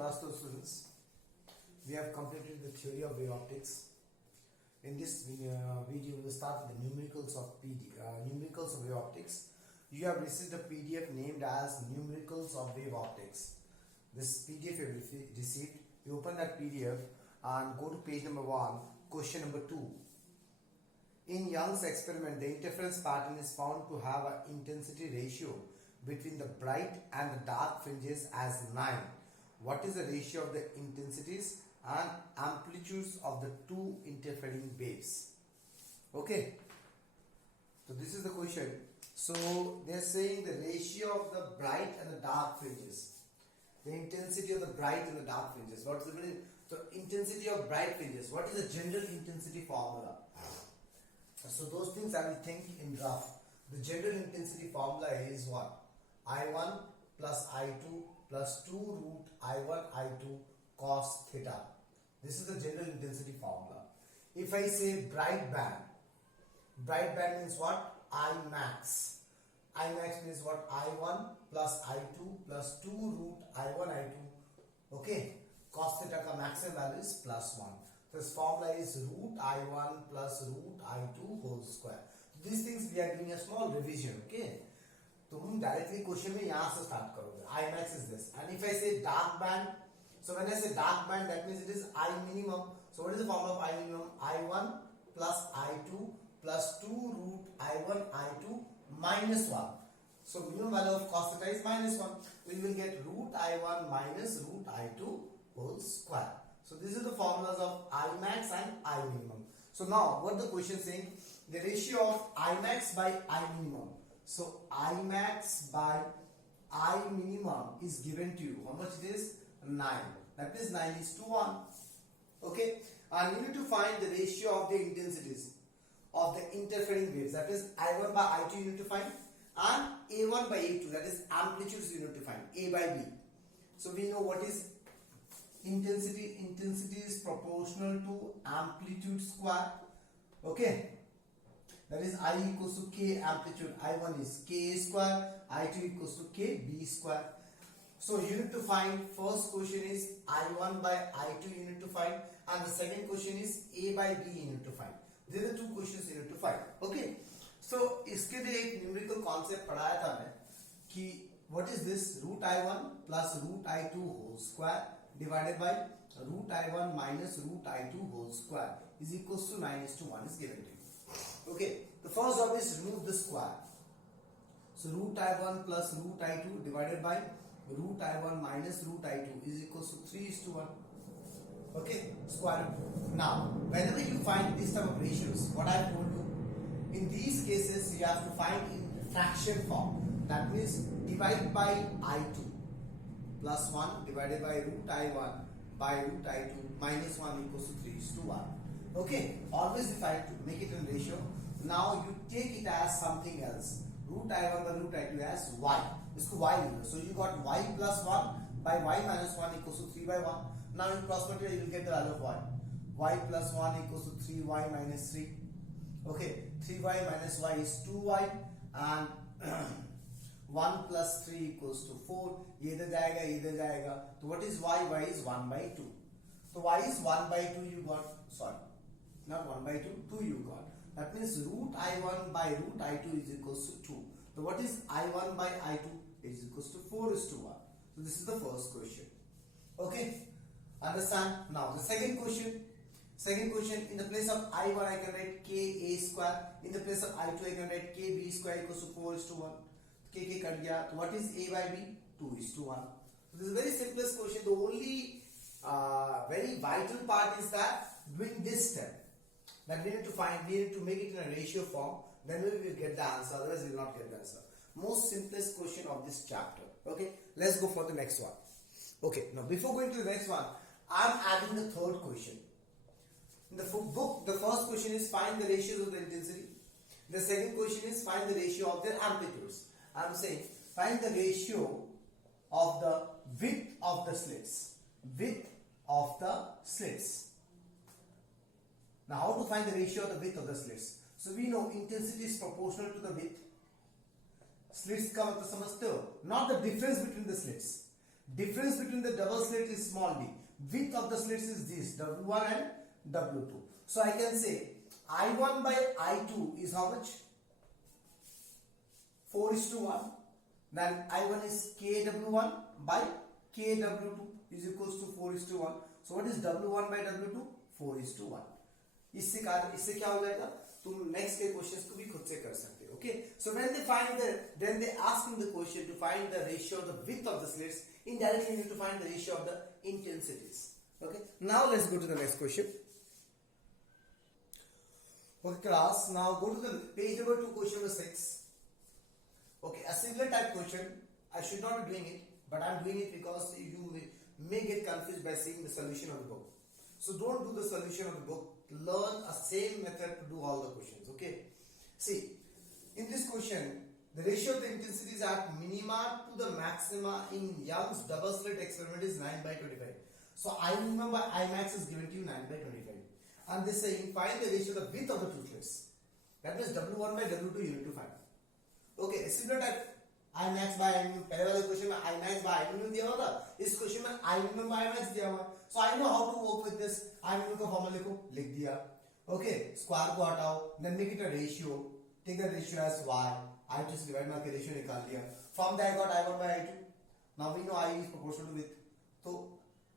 class to students. We have completed the theory of wave optics. In this video, we will start with the numericals of numericals of wave optics. You have received a PDF named as Numericals of Wave Optics. This PDF you have received. You open that PDF and go to page number 1, question number 2. In Young's experiment, the interference pattern is found to have an intensity ratio between the bright and the dark fringes as 9. What is the ratio of the intensities and amplitudes of the two interfering waves? Okay. So this is the question. So they are saying the ratio of the bright and the dark fringes. The intensity of the bright and the dark fringes. What is the difference? So intensity of bright fringes. What is the general intensity formula? So those things I will think in rough. The general intensity formula is what? I1 plus I2 plus 2 root I1 I2 cos theta. This is the general intensity formula. If I say bright band means what? Imax. Imax means what? I1 plus I2 plus 2 root I1 I2. Okay. Cos theta ka maximum value is plus 1. This formula is root I1 plus root I2 whole square. These things we are doing a small revision. Okay. तो हम directly question में यहाँ से start करोगे. Imax is this, and if I say dark band, so when I say dark band, that means it is I minimum. So what is the formula of I minimum? I1 plus I2 plus 2 root I1 I2 minus 1. So minimum value of cos theta is minus 1. We will get root I1 minus root I2 whole square. So this is the formulas of Imax and I minimum. So now what the question is saying? The ratio of Imax by I minimum. So Imax by I minimum is given to you. How much it is? 9. That is 9 is to 1. Okay. And you need to find the ratio of the intensities of the interfering waves. That is I1 by I2 you need to find. And A1 by A2. That is amplitudes you need to find. A by B. So we know what is intensity. Intensity is proportional to amplitude square. Okay. That is I equals to K amplitude. I1 is K square. I2 equals to K B square. So you need to find, first question is I1 by I2 you need to find, and the second question is A by B you need to find. These are the two questions you need to find. Okay. So इसके लिए एक numerical concept पढ़ाया था मैं कि what is this root I1 plus root I2 whole square divided by root I1 minus root I2 whole square is equals to 9 is to 1 is given to you. Okay, the first job is remove the square. So root I1 plus root I2 divided by root I1 minus root I2 is equals to 3 is to 1. Okay, square root. Now, whenever you find this type of ratios, what I have told you, in these cases you have to find in fraction form. That means divide by I2 plus 1 divided by root I1 by root I2 minus 1 equals to 3 is to 1. Okay, always define to make it in ratio. Now you take it as something else. Root I1 by root I2 as y. इसको y लेना. So you got y plus 1 by y minus 1 equals to 3 by 1. Now in cross multiply you will get the value of y. Y plus 1 equals to 3y minus 3. Okay, 3y minus y is 2y and 1 plus 3 equals to 4. ये इधर जाएगा. So what is y? Y is 1 by 2. So y is 1 by 2 you got. Sorry. Not 1 by 2, 2 you got. That means root I1 by root I2 is equals to 2. So what is I1 by I2 is equals to 4 is to 1. So this is the first question. Okay. Understand? Now the second question. Second question, in the place of I1 I can write K A square. In the place of I2 I can write K B square equals to 4 is to 1. K cut gaya. So what is A by B? 2 is to 1. So this is a very simplest question. The only very vital part is that doing this step. That we need to find, we need to make it in a ratio form, then we will get the answer, otherwise we will not get the answer. Most simplest question of this chapter. Okay, let's go for the next one. Okay, now before going to the next one, I am adding the third question. In the book, the first question is find the ratios of the intensity. The second question is find the ratio of their amplitudes. I am saying find the ratio of the width of the slits. Width of the slits. Now how to find the ratio of the width of the slits? So we know intensity is proportional to the width. Slits का मतलब समझते हो? Not the difference between the slits. Difference between the double slit is small d. Width of the slits is this, W1 and W2. So I can say I1 by I2 is how much? 4:1. Then I1 is KW1 by KW2 is equals to 4:1. So what is W1 by W2? 4:1. इससे क्या हो जाएगा? तुम next के questions को भी खुद से कर सकते हो. Okay, so when they ask in the question to find the ratio of the width of the slits, indirectly you need to find the ratio of the intensities. Okay, now let's go to the next question. Okay class, now go to the page number 2, question number 6. Okay, a similar type question. I should not be doing it, but I'm doing it because you may get confused by seeing the solution of the book. So don't do the solution of the book. Learn a same method to do all the questions. Okay. See, in this question, the ratio of the intensities at minima to the maxima in Young's double slit experiment is 9/25. So I remember Imax is given to you 9/25, and this saying find the ratio of the width of the two slits. That means W1 by W2 you need to find. Okay, similar type Imax by minimum. पहले वाले question में Imax by minimum दिया हुआ था, इस question में I minimum by Imax दिया हुआ. So I know how to work with this. I minimum का फॉर्मूला लिखो, लिख दिया. Okay, स्क्वायर को हटाओ, then make it a ratio. Take the ratio as y. I2 से डिवाइड मार के रेशियो निकाल दिया. From there I got I1 by I2. Now we know I is proportional to width. So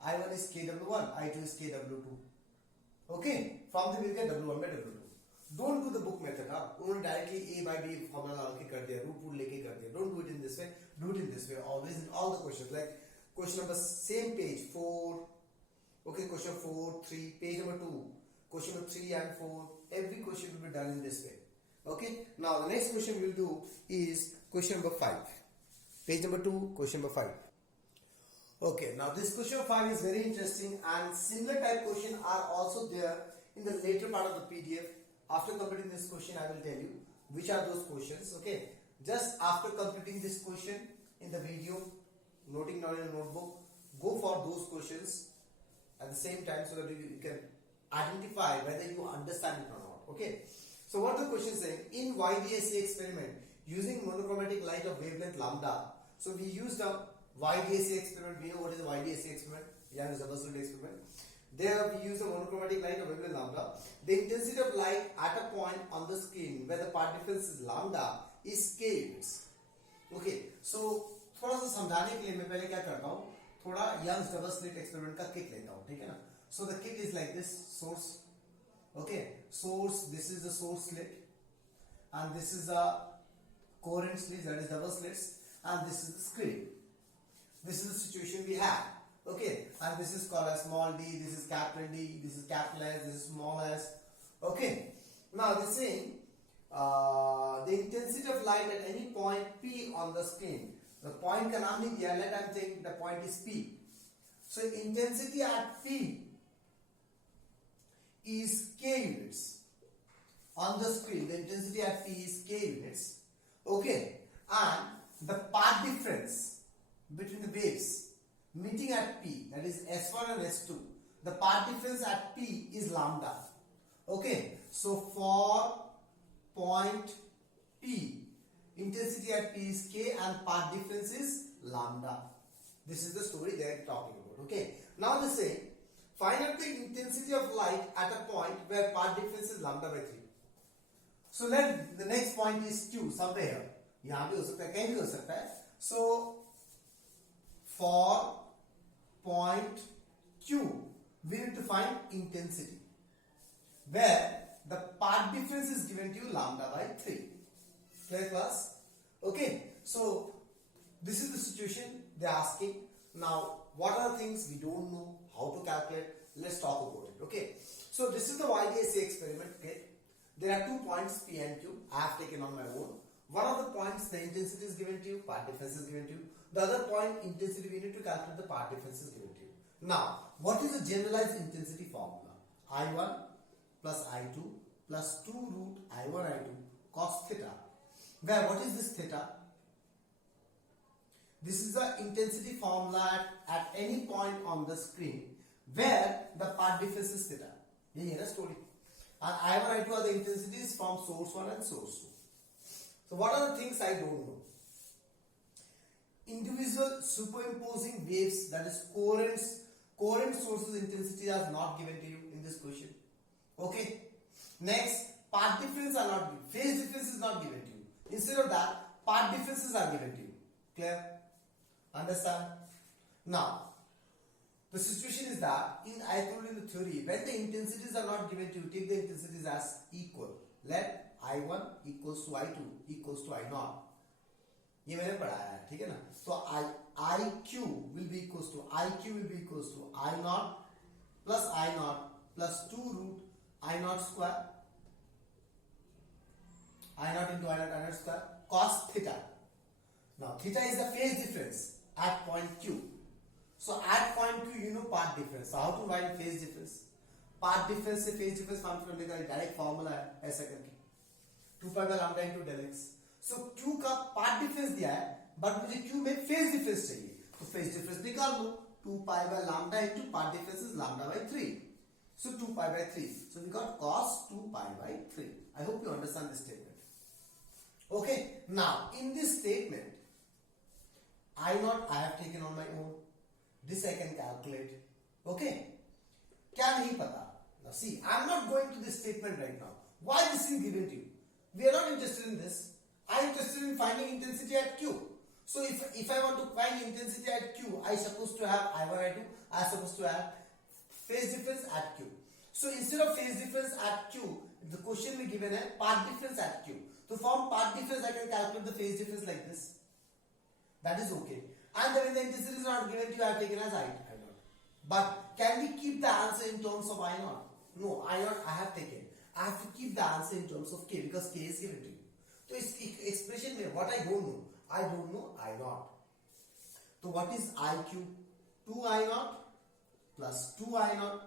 I1 is KW1, I2 is KW2. Okay, from there we get W1 by W2. Don't do the book method. उन्होंने directly A by B formula लगा के कर दिया, root root लेके कर दिया. Don't do it in this way. Do it in this way. Always in all the questions. Like question number same page 4. Okay, question 4, 3, page number 2, question number 3 and 4. Every question will be done in this way. Okay. Now the next question we'll do is question number 5. Page number 2, question number 5. Okay. Now this question 5 is very interesting, and similar type question are also there in the later part of the PDF. After completing this question, I will tell you which are those questions. Okay. Just after completing this question in the video, noting down in a notebook, go for those questions at the same time so that you can identify whether you understand it or not. Okay. So what the question is saying, in YDAC experiment using monochromatic light of wavelength lambda. So we used a YDAC experiment. We know what is a YDAC experiment, Young's double slit experiment. There we use a monochromatic light of wavelength lambda. The intensity of light at a point on the screen where the part difference is lambda is k units. Okay. So थोड़ा सा समझाने के लिए मैं पहले क्या करता हूँ, थोड़ा यंग्स डबल स्लिट एक्सपेरिमेंट का किट लेता हूँ. ठीक है ना. So the kit is like this. Source. Okay, source, this is the source slit, and this is the coherent slit, that is double slits, and this is the screen. This is the situation we have. Okay, and this is called as small d, this is capital D, this is capital S, this is small s. Okay, now this is saying the intensity of light at any point P on the screen. The point का नाम नहीं दिया, let I'm saying the point is P. So intensity at P is k units on the screen. The intensity at P is k units. Okay, and the path difference between the waves meeting at P, that is S1 and S2, the path difference at P is lambda. Okay, so for point P, intensity at P is k and path difference is lambda. This is the story they are talking about. Okay, now they say find out the intensity of light at a point where path difference is lambda by 3. So let the next point is Q, somewhere. यहाँ भी हो सकता है, कहीं भी हो सकता है. So for point Q, we need to find intensity where the path difference is given to you lambda by 3. Clear class? Okay. So this is the situation they are asking. Now what are the things we don't know how to calculate? Let's talk about it. Okay, so this is the YDAC experiment. Okay, there are 2 points P and Q. I have taken on my own. One of the points the intensity is given to you, path difference is given to you. The other point intensity we need to calculate the path difference is given to you. Now what is the generalized intensity formula? I1 plus I2 plus 2 root I1 I2 cos theta. Where what is this theta? This is the intensity formula at any point on the screen where the path difference is theta. This is the story. And I1 I2 are the intensities from source 1 and source 2. So what are the things I don't know? individual superimposing waves, that is coherent sources intensity are not given to you in this question. Okay. Next, path difference are not given. Phase difference is not given to you. Instead of that, path differences are given to you. Clear? Understand? Now, the situation is that I told you in the theory, when the intensities are not given to you, take the intensities as equal. Let I1 equals to I2 equals to I0. ये मैंने पढ़ाया है, ठीक है ना? तो IQ will be equals to I0 plus I0 plus 2 root I0 square, I0 into I0 square cos theta. Now theta is the phase difference at point Q. So at point Q, you know path difference. So how to write phase difference? Path difference से phase difference formula निकाल, direct formula है ऐसा करके 2 pi by lambda into del x. So Q का path difference दिया है, but मुझे Q में फेज डिफरेंस चाहिए, तो फेज डिफरेंस निकाल लो. 2 pi by lambda into path difference is lambda by 3. So 2 pi by 3. So we got cos 2 pi by 3. I hope you understand this statement. Okay. Now in this statement, I0 I have taken on my own. This I can calculate. Okay. क्या नहीं पता? Now see, I am not going to this statement right now. Why this is given to you? We are not interested in this. I am interested in finding intensity at Q. So if I want to find intensity at Q, I supposed to have I1, I2. I supposed to have phase difference at Q. So instead of phase difference at Q, the question we given है path difference at Q. To form path difference, I can calculate the phase difference like this. That is okay. And then when the intensity is not given to you, I have taken as I0. But can we keep the answer in terms of I0? No, I0 I have taken. I have to keep the answer in terms of K because K is given to you. So इस expression में what I don't know I0. So what is IQ? 2I0 plus 2I0.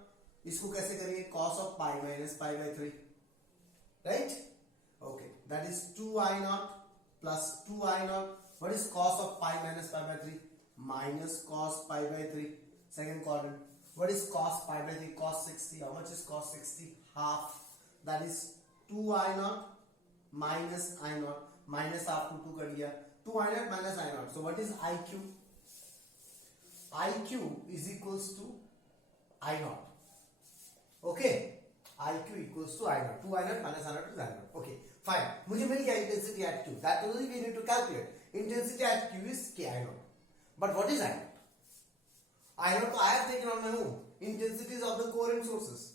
इसको कैसे करेंगे? Cos of pi minus pi by 3. Right? Okay. That is 2I0 plus 2I0. What is cos of pi minus pi by 3? Minus cos pi by 3. Second quadrant. What is cos pi by 3? Cos 60. How much is cos 60? Half. That is 2I0 minus I0. Minus half to 2 कर दिया. 2I0 minus I0. So what is IQ? IQ is equals to I0. Okay. IQ equals to I0. 2I0 minus I0 is I0. Okay. Fine. मुझे मिल गया intensity at Q. That only we need to calculate. Intensity at Q is KI0. But what is I0? I0 I have taken on my own. Intensities of the coherent sources.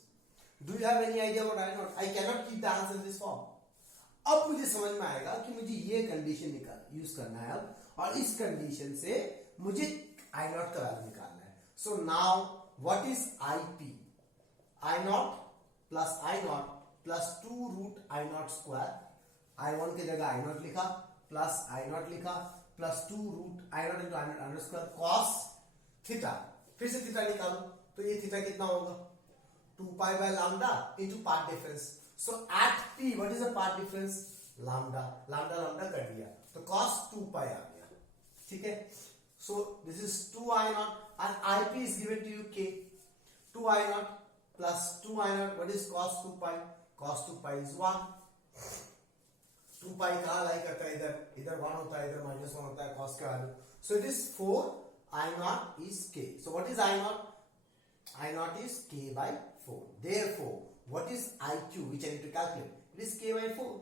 Do you have any idea about I0? I cannot keep the answer in this form. अब मुझे समझ में आएगा कि मुझे ये condition use करना है अब, और इस कंडीशन से मुझे I0 का वैल्यू निकालना है. So now what is IP? I0 plus I0 plus 2 root I0 square. I1 की जगह I0 लिखा plus I0 लिखा plus 2 root I0 into I0 square cos theta. फिर से थीटा निकालो तो ये थीटा कितना होगा? 2 pi by lambda into path difference. So at P, what is the path difference? Lambda. Lambda कर दिया तो cos 2 pi आ गया. ठीक है? So this is 2I0 and IP is given to you K. 2I0 plus 2I0. What is cos 2 pi? Cos 2 pi is 1. 2 pi कहाँ लाई करता है? इधर 1 होता है, इधर minus 1 होता है cos का value. So it is 4. I0 is K. So what is I0? I0 is K by 4. Therefore, what is IQ which I need to calculate? It is K by 4.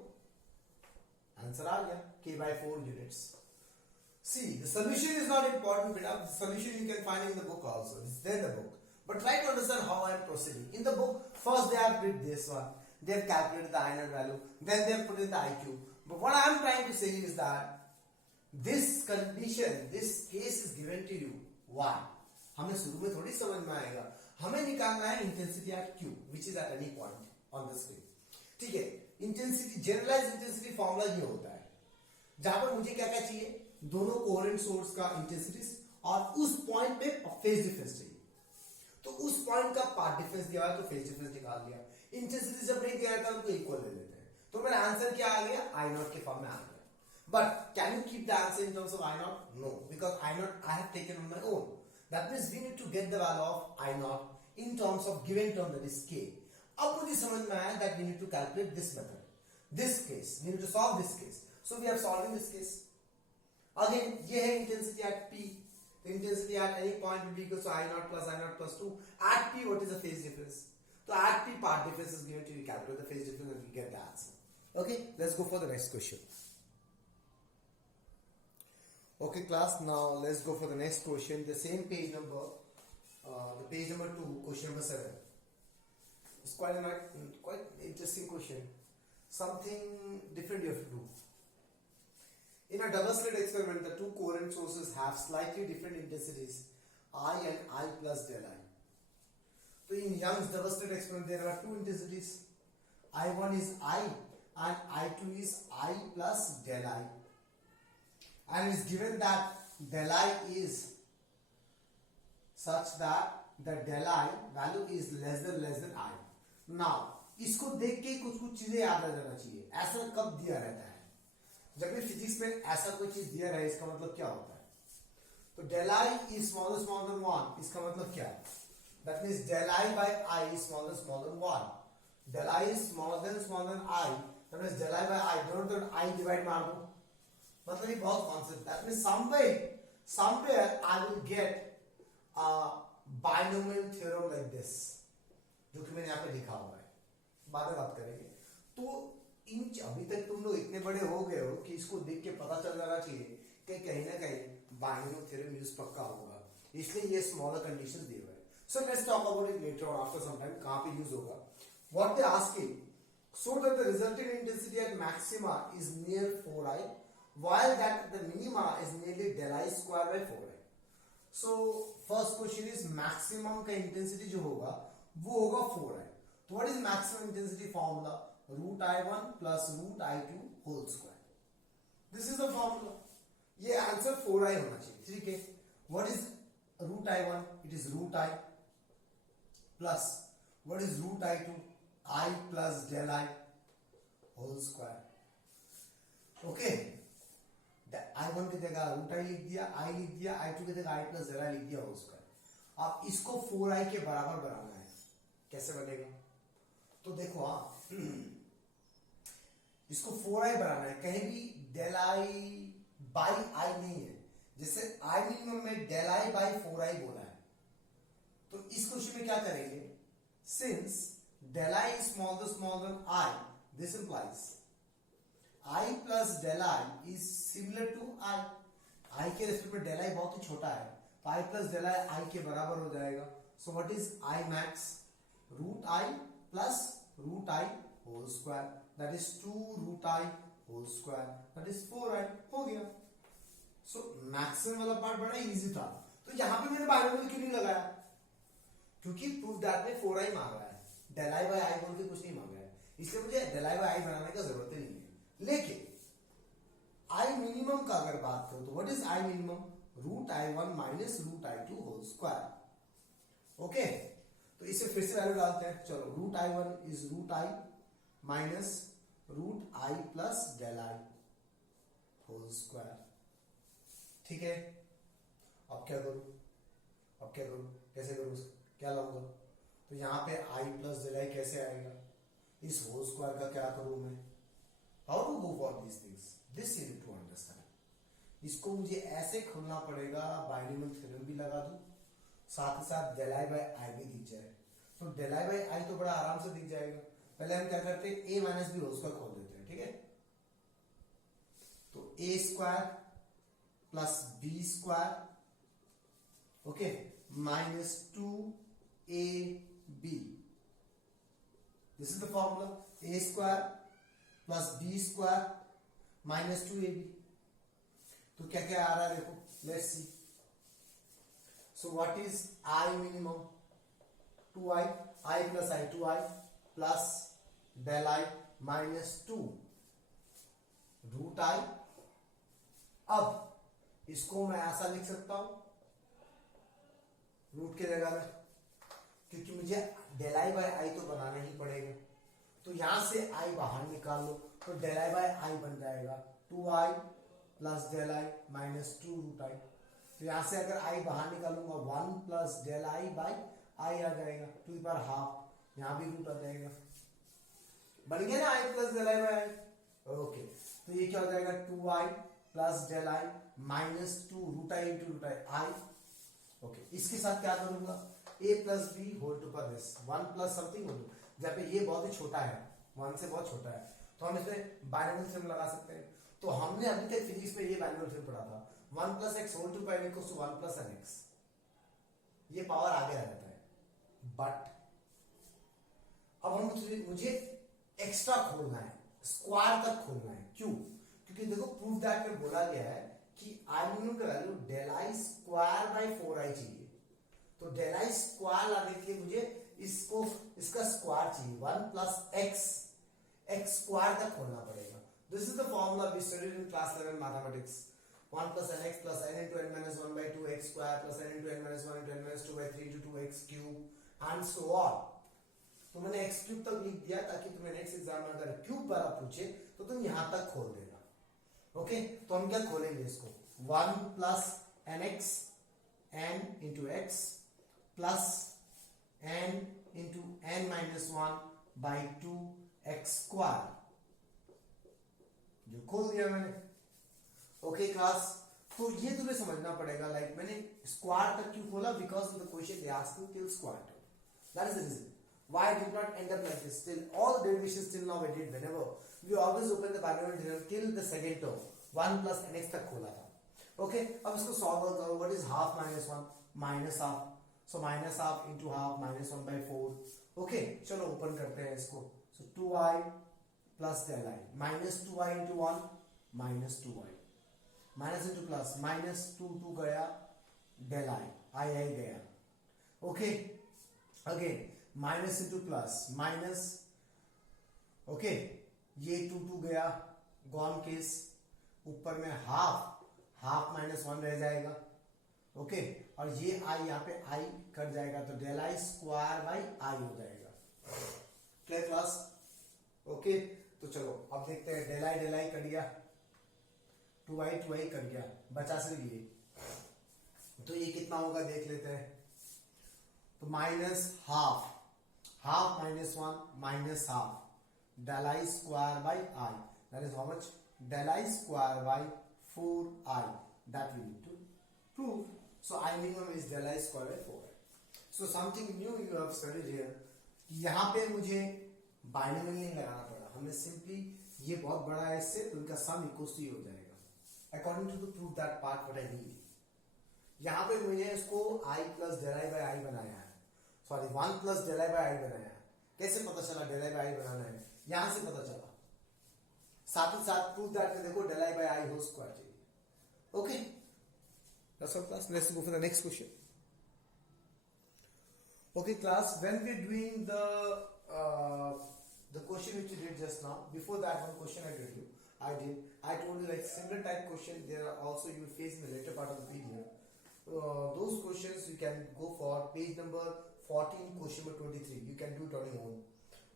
Answer आ गया. K by 4 units. See, the solution is not important, but the solution you can find in the book also. It's there in the book. But try to understand how I am proceeding. In the book, first they have did this one. They have calculated the I0 value. Then they have put in the IQ. But what I am trying to say is that this condition, this case is given to you. Why? हमें शुरू में थोड़ी समझ में आएगा. हमें निकालना है intensity at Q, which is at any point on the screen. ठीक है? Intensity, generalized intensity formula ये होता है. जहां पर मुझे क्या क्या चाहिए? दोनों कोहेरेंट सोर्स का इंटेंसिटीज और उस पॉइंट पे फेज डिफरेंस चाहिए. तो उस पॉइंट का पाथ डिफरेंस दिया है तो फेज डिफरेंस निकाल लिया. इंटेंसिटी जब नहीं दिया था उनको इक्वल ले लेते हैं. तो मेरा आंसर क्या आ गया? I0 के फॉर्म में आ गया. But can you keep the answer in terms of I0? No, because I0 I have taken on my own. That means we need to get the value of I0 in terms of given term, that is K. अब मुझे समझ में आया that we need to calculate this method, this case. We need to solve this case. So we are solving this case. Again ये है intensity at P. The intensity at any point will be equal to I naught plus 2. At P, what is the phase difference? So at P, part difference is given to you. Calculate the phase difference and you get the answer. Okay, let's go for the next question. Okay, class. Now let's go for the next question. The same page number, the page number 2, question number 7. It's quite interesting question. Something different you have to do. In a double slit experiment, the two coherent sources have slightly different intensities, I and I plus del I. So in Young's double slit experiment, there are two intensities. I1 is I and I2 is I plus del I. And it's given that del I is such that the del I value is less than I. Now, इसको देख के कुछ चीजें याद रह जाना चाहिए. ऐसा कब दिया रहता है? जब भी फिजिक्स में ऐसा कोई चीज दिया है, इसका मतलब क्या होता है? तो del I is smaller than 1. इसका मतलब क्या है? That means del I by I is smaller than 1. Del I is smaller than I. That means del I by I. don't I divide मार दो. मतलब ये बहुत concept. That means somewhere I will get a binomial theorem like this, जो कि मैंने यहाँ पे लिखा हुआ है. बाद में बात करेंगे. तो अभी तक तुम लोग इतने बड़े हो गए हो कि इसको देख के पता चल जाना चाहिए कि कहीं ना कहीं बाइनोमियल थ्योरम यूज पक्का होगा. इसलिए ये स्मॉलर कंडीशंस दिए हुए हैं. So let's talk about it later on after some time कहां पे यूज होगा. What they asking, so that the resultant intensity at maxima is near 4i while that the minima is nearly del I square by 4i. So first question is maximum का intensity जो होगा वो होगा 4i. तो what is maximum intensity formula? root I1 plus root I2 whole square. This is the formula. ये answer 4i होना चाहिए. ठीक है. What is root I1? It is root I plus what is root I2? I plus del I whole square. Okay. I1 की जगह root I लिख दिया, I लिख दिया, I2 की जगह I plus del I लिख दिया whole square. अब इसको 4i के बराबर बनाना है. कैसे बनेगा? तो देखो इसको 4i बनाना है. कहीं भी del I by I नहीं है. जैसे I मिनिमम में del I by 4i बोला है. तो इस क्वेश्चन में क्या करेंगे? Since del I is smaller than I, this implies I plus del I is similar to I. I के रेस्पेक्ट में del I बहुत ही छोटा है, तो I plus del I के बराबर हो जाएगा. So what is I max? Root I plus root I whole square. That is 2 root I whole square. That is 4i. हो गया. So मैक्सिमम वाला पार्ट बड़ा इजी था. तो यहां पे मैंने बाइनोमियल क्यों नहीं लगाया? क्योंकि प्रूफ दैट में 4i मांग रहा है. del I by I बोल के कुछ नहीं मांग रहा है. इसलिए मुझे del I by I बनाने का जरूरत ही नहीं है. लेकिन I मिनिमम का अगर बात करूं तो what is I minimum? root I1 minus root I2 whole square. Okay. तो इसे फिर से वैल्यू डालते हैं. चलो, root I1 is root I minus root I plus del I whole square. ठीक है. अब क्या करूं? कैसे करूं? क्या लाऊंगा? तो यहां पे I plus del I कैसे आएगा? इस whole square का क्या करूं मैं? How to go for these things? This you need to understand. इसको मुझे ऐसे खोलना पड़ेगा, बाइनोमियल थ्योरम भी लगा दूं, साथ ही साथ del I by I भी दिख जाए. तो del I by I तो बड़ा आराम से दिख जाएगा. पहले हम क्या करते हैं? a minus b whole square खोल देते हैं. ठीक है. तो a square plus b square, okay, minus 2ab. This is the formula. a square plus b square minus 2ab. तो क्या क्या आ रहा है देखो. Let's see. So what is I minimum? 2i. I plus I 2i plus del I minus 2 root I. अब इसको मैं ऐसा लिख सकता हूं रूट के जगह में, क्योंकि मुझे del I by I तो बनाना ही पड़ेगा. तो यहां से I बाहर निकाल लो तो del I by I बन जाएगा 2i plus del I minus 2 root I. तो यहां से अगर I बाहर निकालूंगा 1 plus del I by I आ जाएगा 2 की पावर हाफ. यहां भी रूट आ जाएगा. बन गया ना I plus del I by I. Okay. तो ये क्या हो जाएगा? 2i plus del I minus 2 root I into root I. Okay, इसके साथ क्या करूंगा, a plus b whole to power this 1 plus something whole to, जहाँ पे ये बहुत ही छोटा है, 1 से बहुत छोटा है, तो हम इसमें बाइनोमियल थ्योरम लगा सकते हैं। तो हमने अभी तक फिजिक्स में ये बाइनोमियल थ्योरम पढ़ा था, 1 plus x whole to power equals to 1 plus n x, ये पावर आगे आ जाता है। बट अब मुझे एक्स्ट्रा खोलना है, स्क्वायर तक खोलना है। क्यों? क्योंकि देखो प्रूफ दैट में बोला गया है कि आई मिनिमम का value del I square by 4i चाहिए। तो डेल आई स्क्वायर लाने के लिए मुझे इसका स्क्वायर चाहिए, 1 प्लस एक्स स्क्वायर तक खोलना पड़ेगा। This is the formula we studied in class 11 mathematics, 1 plus n x plus n into n minus 1 by 2 x square plus n into n minus 1 into n minus 2 by 3 into 2 x cube and so on। तो मैंने x cube तक लिख दिया ताकि तुम्हें next exam में अगर cube वाला पूछे तो तुम यहां तक खोल देना। ओके, तो हम क्या खोलेंगे इसको, 1 plus n x n into x plus n into n minus 1 by 2 x square, जो खोल दिया मैंने। ओके क्लास, तो ये तुम्हें समझना पड़ेगा, लाइक मैंने स्क्वायर तक क्यों खोला, because of the question they asked till square term, that is the reason why I did not end up like this. Till all the derivations till now I did whenever we always open the binomial theorem till the second term 1 plus nx तक खोला था। Okay, अब इसको solve करो, what is half minus 1, minus half, so minus half into half minus 1 by 4। Okay, चलो open करते हैं इसको, so 2i plus del I minus 2i into 1 minus 2i minus into plus minus 2 गया, del I गया। Okay, again minus into plus minus, okay, ये 2 गया, gone case, ऊपर में हाफ माइनस 1 रह जाएगा। ओके, और ये आई यहाँ पे आई कट जाएगा, तो del I square by I हो जाएगा। Clear class? ओके, तो चलो अब देखते हैं, डेल आई कट गया, 2i कट गया, बचा सिर्फ ये, तो ये कितना होगा देख लेते हैं। तो minus half minus 1 minus half del I square by I, that is how much, del I square by 4i, that we need to prove. So I minimum is del I square by 4i। So something new you have studied here, यहां पे मुझे binomial नहीं लगाना पड़ा, हमने simply, ये बहुत बड़ा है इससे, तो इनका सम इक्वल्स टू हो जाएगा according to the proof that part what I need. यहां पे मैंने इसको i plus del I by I बनाया है, sorry 1 plus del I by I बनाया है। कैसे पता चला डेल आई बाई आई बनाना है, यहां से पता चला, साथ ही साथ प्रूफ दैट में देखो del I by I whole square चाहिए। Okay, that's all class, let's go for the next question. Okay class, when we are doing the question which you did just now, before that one question I told you like similar type question there are also you will face in the later part of the PDF. Those questions you can go for page number 14 question number 23, you can do it on your own।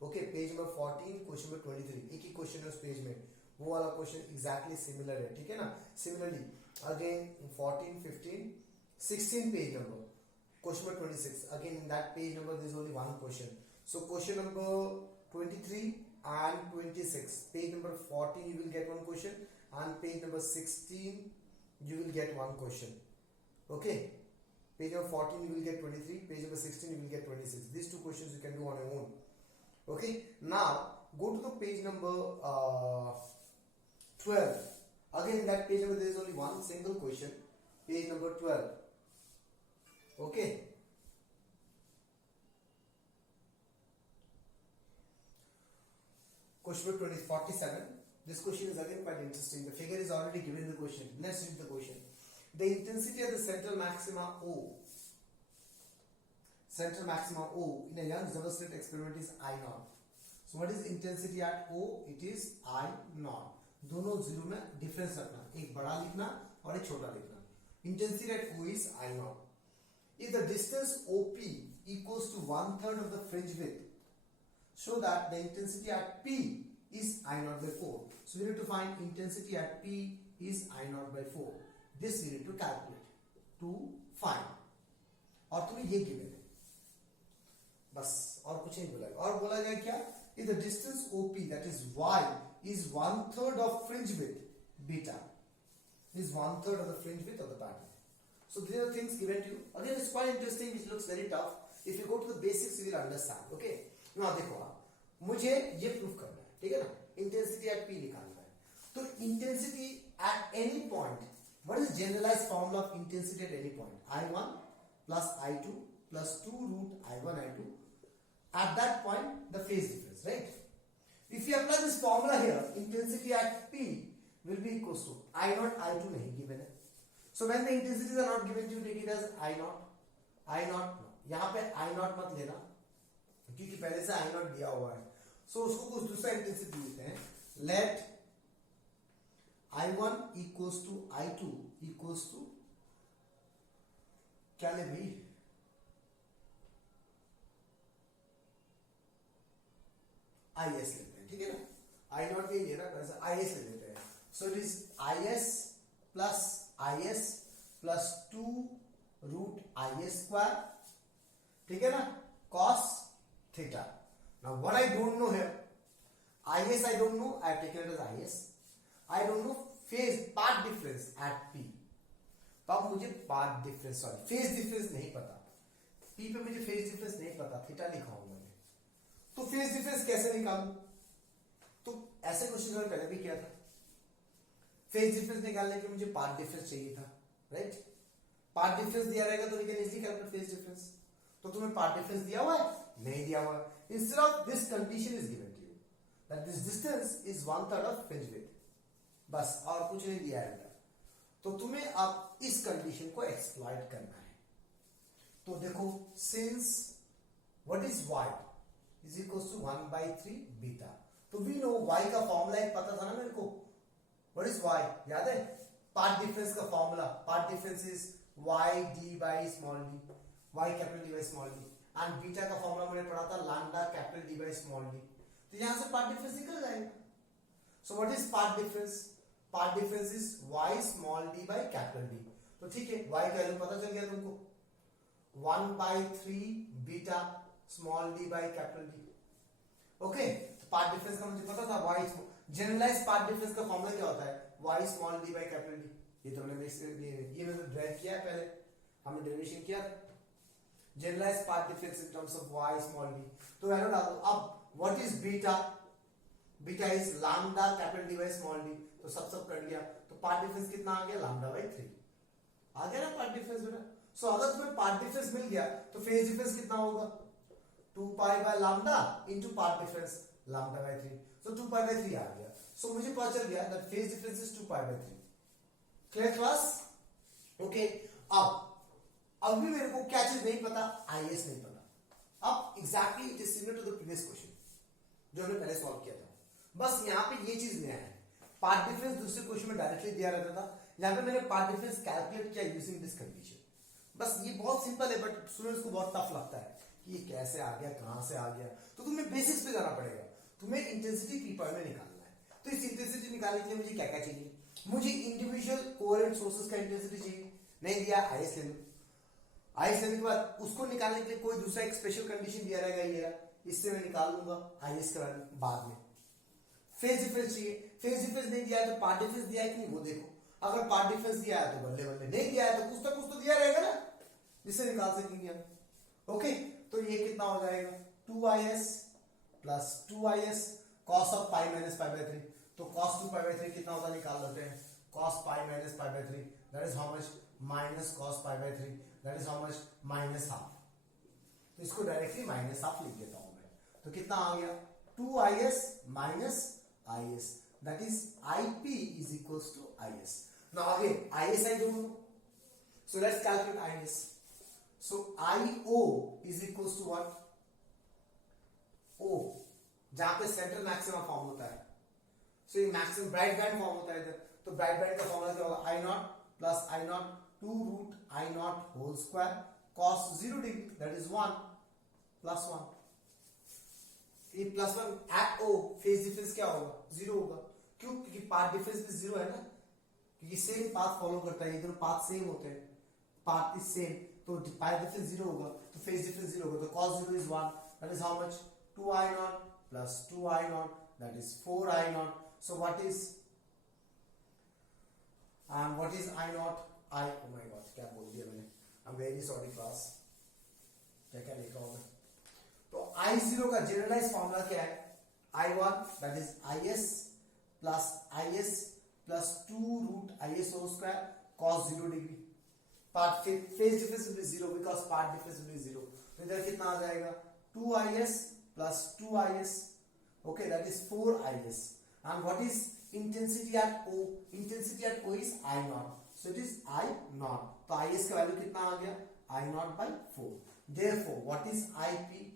okay, page number 14 question number 23, एक ही question है उस page में, वो वाला question exactly similar है, ठीक है ना। Similarly again 14 15 16 page number question number 26, again in that page number there is only one question, so question number 23 and 26, page number 14 you will get one question and page number 16 you will get one question। okay, page number 14 you will get 23, page number 16 you will get 26, these two questions you can do on your own। okay, now go to the page number 12, again in that page number there is only one single question, page number 12। okay, question number 47, this question is again quite interesting, the figure is already given in the question, let's read the question। the intensity of the central maxima O in a Young's double slit experiment is I naught। so what is intensity at O? it is I naught, दोनों zero में difference रखना, एक बड़ा लिखना और एक छोटा लिखना। intensity at O is I naught। if the distance OP equals to 1/3 of the fringe width, show that the intensity at P is I naught by 4। so we need to find intensity at P is I naught by 4, this we need to calculate to find, और तुम्हें ये given है बस, और कुछ नहीं बोला, और बोला गया क्या, if the distance OP that is Y is 1/3 of fringe width beta, is 1/3 of the fringe width of the pattern. So these are the things given to you. Again, it's quite interesting, which looks very tough. If you go to the basics, you will understand. Okay. Now देखो आप मुझे ये proof करना है, ठीक है ना? Intensity at P निकालना है. तो intensity at any point, what is generalized formula of intensity at any point? I1 plus I2 plus 2 root I1 I2. At that point, the phase difference, right? If you apply this formula here, intensity at P will be equals to I0 I2 नहीं given है. So when the intensities are not given to you, take it as I0. I0 यहाँ पे I0 मत लेना क्योंकि पहले से I0 दिया हुआ है. So उसको कुछ दूसरा इंटेंसिटी देते हैं. Let I1 equals to I2 equals to क्या ले भाई? IS लेते हैं, ठीक है ना? I0 के लिए ना वैसे IS ले लेते हैं. So it is IS plus 2 root IS square, ठीक है ना? Cos theta. Now what I don't know here, IS I don't know, I have taken it as IS. I don't know phase part difference at P. तो अब मुझे path difference phase difference नहीं पता. P पे मुझे phase difference नहीं पता, theta लिखा हूं मैंने. तो फेज डिफरेंस कैसे निकालूं? तो ऐसे क्वेश्चन मैंने पहले भी किया था. फेज डिफरेंस निकालने के लिए मुझे पार्ट डिफरेंस चाहिए था, राइट? पार्ट डिफरेंस दिया रहेगा तो we can easily calculate phase difference. तो तुम्हें पार्ट डिफरेंस दिया हुआ है? नहीं दिया हुआ है. Instead of this condition is given to you that this distance is 1/3 of fringe width. बस और कुछ नहीं दिया है. तो तुम्हें अब इस कंडीशन को एक्सप्लॉइट करना है. तो देखो, since what is y is equals to 1/3 beta. तो वी नो y का फॉर्मूला एक पता था ना मेरे को. व्हाट इज y याद है? पार्ट डिफरेंस का formula. Part difference is y d by small d, y capital d by small d. And beta का फॉर्मूला मैंने पढ़ा था lambda capital d by small d. तो यहां से पार्ट डिफरेंस निकल जाएगा. सो what is path difference? Part difference is y small d by capital D. तो ठीक है, y का वैल्यू पता चल गया तुमको. 1/3 beta small d by capital D. Okay, तो पार्ट डिफरेंस का मुझे पता था y. जनरलाइज्ड पार्ट डिफरेंस का फॉर्मूला क्या होता है? y small d by capital D. ये तो मैंने ये मैंने ड्राइव किया है, पहले हमने डेरिवेशन किया था. Generalized path difference in terms of y small d. तो वैल्यू डालो. अब what is beta? Beta is lambda capital D by small d. तो सब कट गया. तो पार्ट डिफरेंस कितना आ गया? λ/3 आ गया ना पार्ट डिफरेंस बेटा. सो अगर तुम्हें पार्ट डिफरेंस मिल गया तो फेज डिफरेंस कितना होगा? 2π/λ इनटू पार्ट डिफरेंस λ/3. सो 2π/3 आ गया. सो मुझे पता चल गया that phase difference is 2π/3. Clear class? Okay. अब भी मेरे को क्या चीज नहीं पता? IS नहीं पता. अब exactly it is similar to the previous question जो हमने पहले सॉल्व किया था. बस यहाँ पे ये चीज नया है. पार्ट डिफरेंस दूसरे क्वेश्चन में डायरेक्टली दिया रहता था. यहाँ पे मैंने पार्ट डिफरेंस कैलकुलेट किया यूजिंग दिस कंडीशन. बस ये बहुत सिंपल है, बट स्टूडेंट्स को बहुत टफ लगता है कि ये कैसे आ गया, कहां से आ गया. तो तुम्हें बेसिक्स पे जाना पड़ेगा. तुम्हें इंटेंसिटी पी पॉइंट में निकालना है. तो इस इंटेंसिटी निकालने के लिए मुझे क्या क्या चाहिए? मुझे इंडिविजुअल कोहेरेंट सोर्सेज का इंटेंसिटी चाहिए. नहीं दिया, IS ले लो. IS लेने के बाद उसको निकालने के लिए कोई दूसरा एक स्पेशल कंडीशन दिया रहेगा. ये इससे मैं निकाल लूंगा IS का वैल्यू बाद में. फेज डिफरेंस चाहिए. फेज डिफरेंस नहीं दिया है तो पार्ट डिफरेंस दिया है कि नहीं वो देखो. अगर पार्ट डिफरेंस दिया है तो बल्ले बल्ले, नहीं दिया है तो कुछ तो दिया रहेगा ना जिससे निकाल सकेंगे हम. ओके, तो ये कितना हो जाएगा? 2IS plus 2IS cos of pi minus π/3. तो cos 2π/3 कितना होता है निकाल लेते हैं. cos pi minus π/3 that is how much? Minus cos π/3 that is how much? -½ तो इसको डायरेक्टली -½ लिख देता हूं मैं. तो कितना आ गया? 2IS minus IS, that is IP is equals to IS. Now again IS I don't know, so let's calculate IS. So IO is equals to what? O, जहां पे सेंट्रल मैक्सिमम फॉर्म होता है. सो ये मैक्सिमम ब्राइट बैंड फॉर्म होता है इधर. तो bright band का फॉर्मूला क्या होगा? I0 plus I0 2 root I0 whole square cos 0 degree that is 1 plus 1. ये +1 एट O फेज डिफरेंस क्या होगा? 0 होगा. क्यों? क्योंकि पार्ट डिफरेंस भी 0 है ना, क्योंकि सेम पाथ फॉलो करता है. ये दोनों पाथ सेम होते हैं. पाथ इज सेम, तो पार्ट डिफरेंस 0 होगा तो फेज डिफरेंस 0 होगा. तो cos 0 is 1, that is how much? 2I0 plus 2I0 that is 4I0. So what is and what is I naught? I, oh my god, क्या बोल दिया मैंने, I'm very sorry class, क्या क्या लिखा होगा. तो I0 का जनरलाइज फॉर्मूला क्या है? I1 that is IS plus IS plus 2 root IS whole square cos 0 degree. Part phase difference will be 0 because part difference will be 0. तो इधर कितना आ जाएगा? 2IS plus 2IS. Okay, that is 4IS. And what is intensity at O? Intensity at O is I naught. So it is I naught. तो IS का value कितना आ गया? I naught by 4. Therefore, what is IP?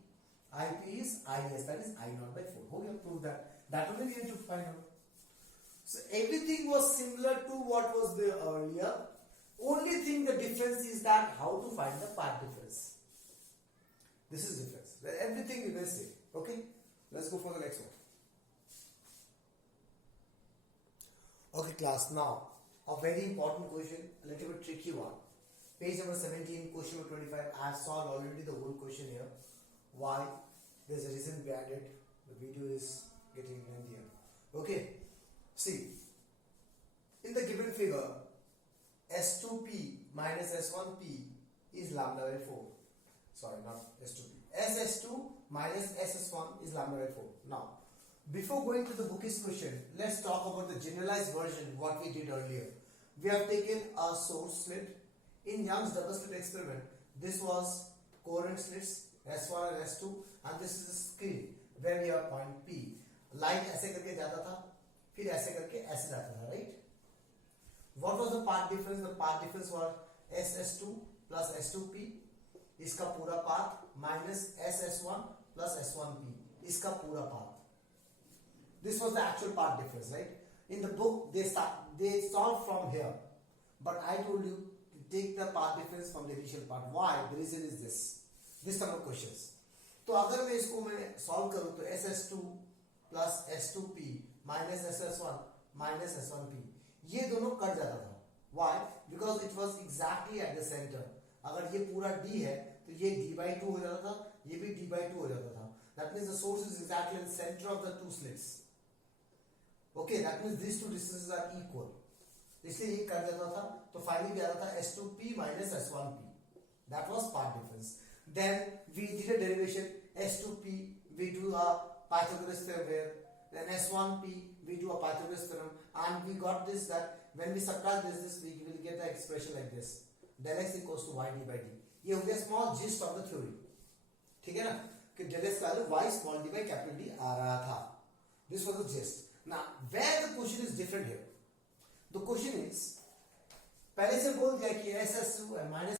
IP is IS, that is I naught by 4. हो गया, prove that. That only we have to find out. So everything was similar to what was there earlier. Only thing the difference is that how to find the part difference. This is difference. Everything you can say. Okay? Let's go for the next one. Okay class, now a very important question, a little bit tricky one. Page number 17, question number 25. I have solved already the whole question here. Why? There's a reason behind it. The video is getting lengthier. Okay. See, in the given figure, S2P minus S1P is lambda by 4. Sorry, not S2P. SS2 minus SS1 is lambda by 4. Now, before going to the bookish question, let's talk about the generalized version, what we did earlier. We have taken a source slit. In Young's double slit experiment, this was coherent slits S1 and S2, and this is a screen where we have point P. Light ऐसे करके जाता था, फिर ऐसे करके ऐसे जाता था, right? What was the path difference? The path difference was SS2 plus S2P, इसका पूरा path minus SS1 plus S1P, इसका पूरा path. This was the actual path difference, right? In the book, they solved from here, but I told you to take the path difference from the initial part. Why? The reason is this type of questions. तो अगर मैं इसको solve करूँ तो SS2 plus S2P minus SS1 minus S1P, ये दोनों cut जाता था. Why? Because it was exactly at the center. अगर ये पूरा D है तो ये D by 2 हो जाता था, ये भी D by 2 हो जाता था. That means the source is exactly in the center of the two slits. Okay, that means these two distances are equal. इसलिए ये कट जाता था, तो फाइनली क्या आता था? S2P minus S1P. That was part difference. Then we did a derivation. S2P we do a Pythagoras theorem here. Then S1P we do a Pythagoras theorem, and we got this that when we subtract this we will get the expression like this: del x equals to y d by d. ये हो गया small gist of the theory. ठीक है ना? कि del x का y small d by capital D आ रहा था. This was the gist. Now, where the question is different here? The question is, पहले से बोल दिया कि SS2 and minus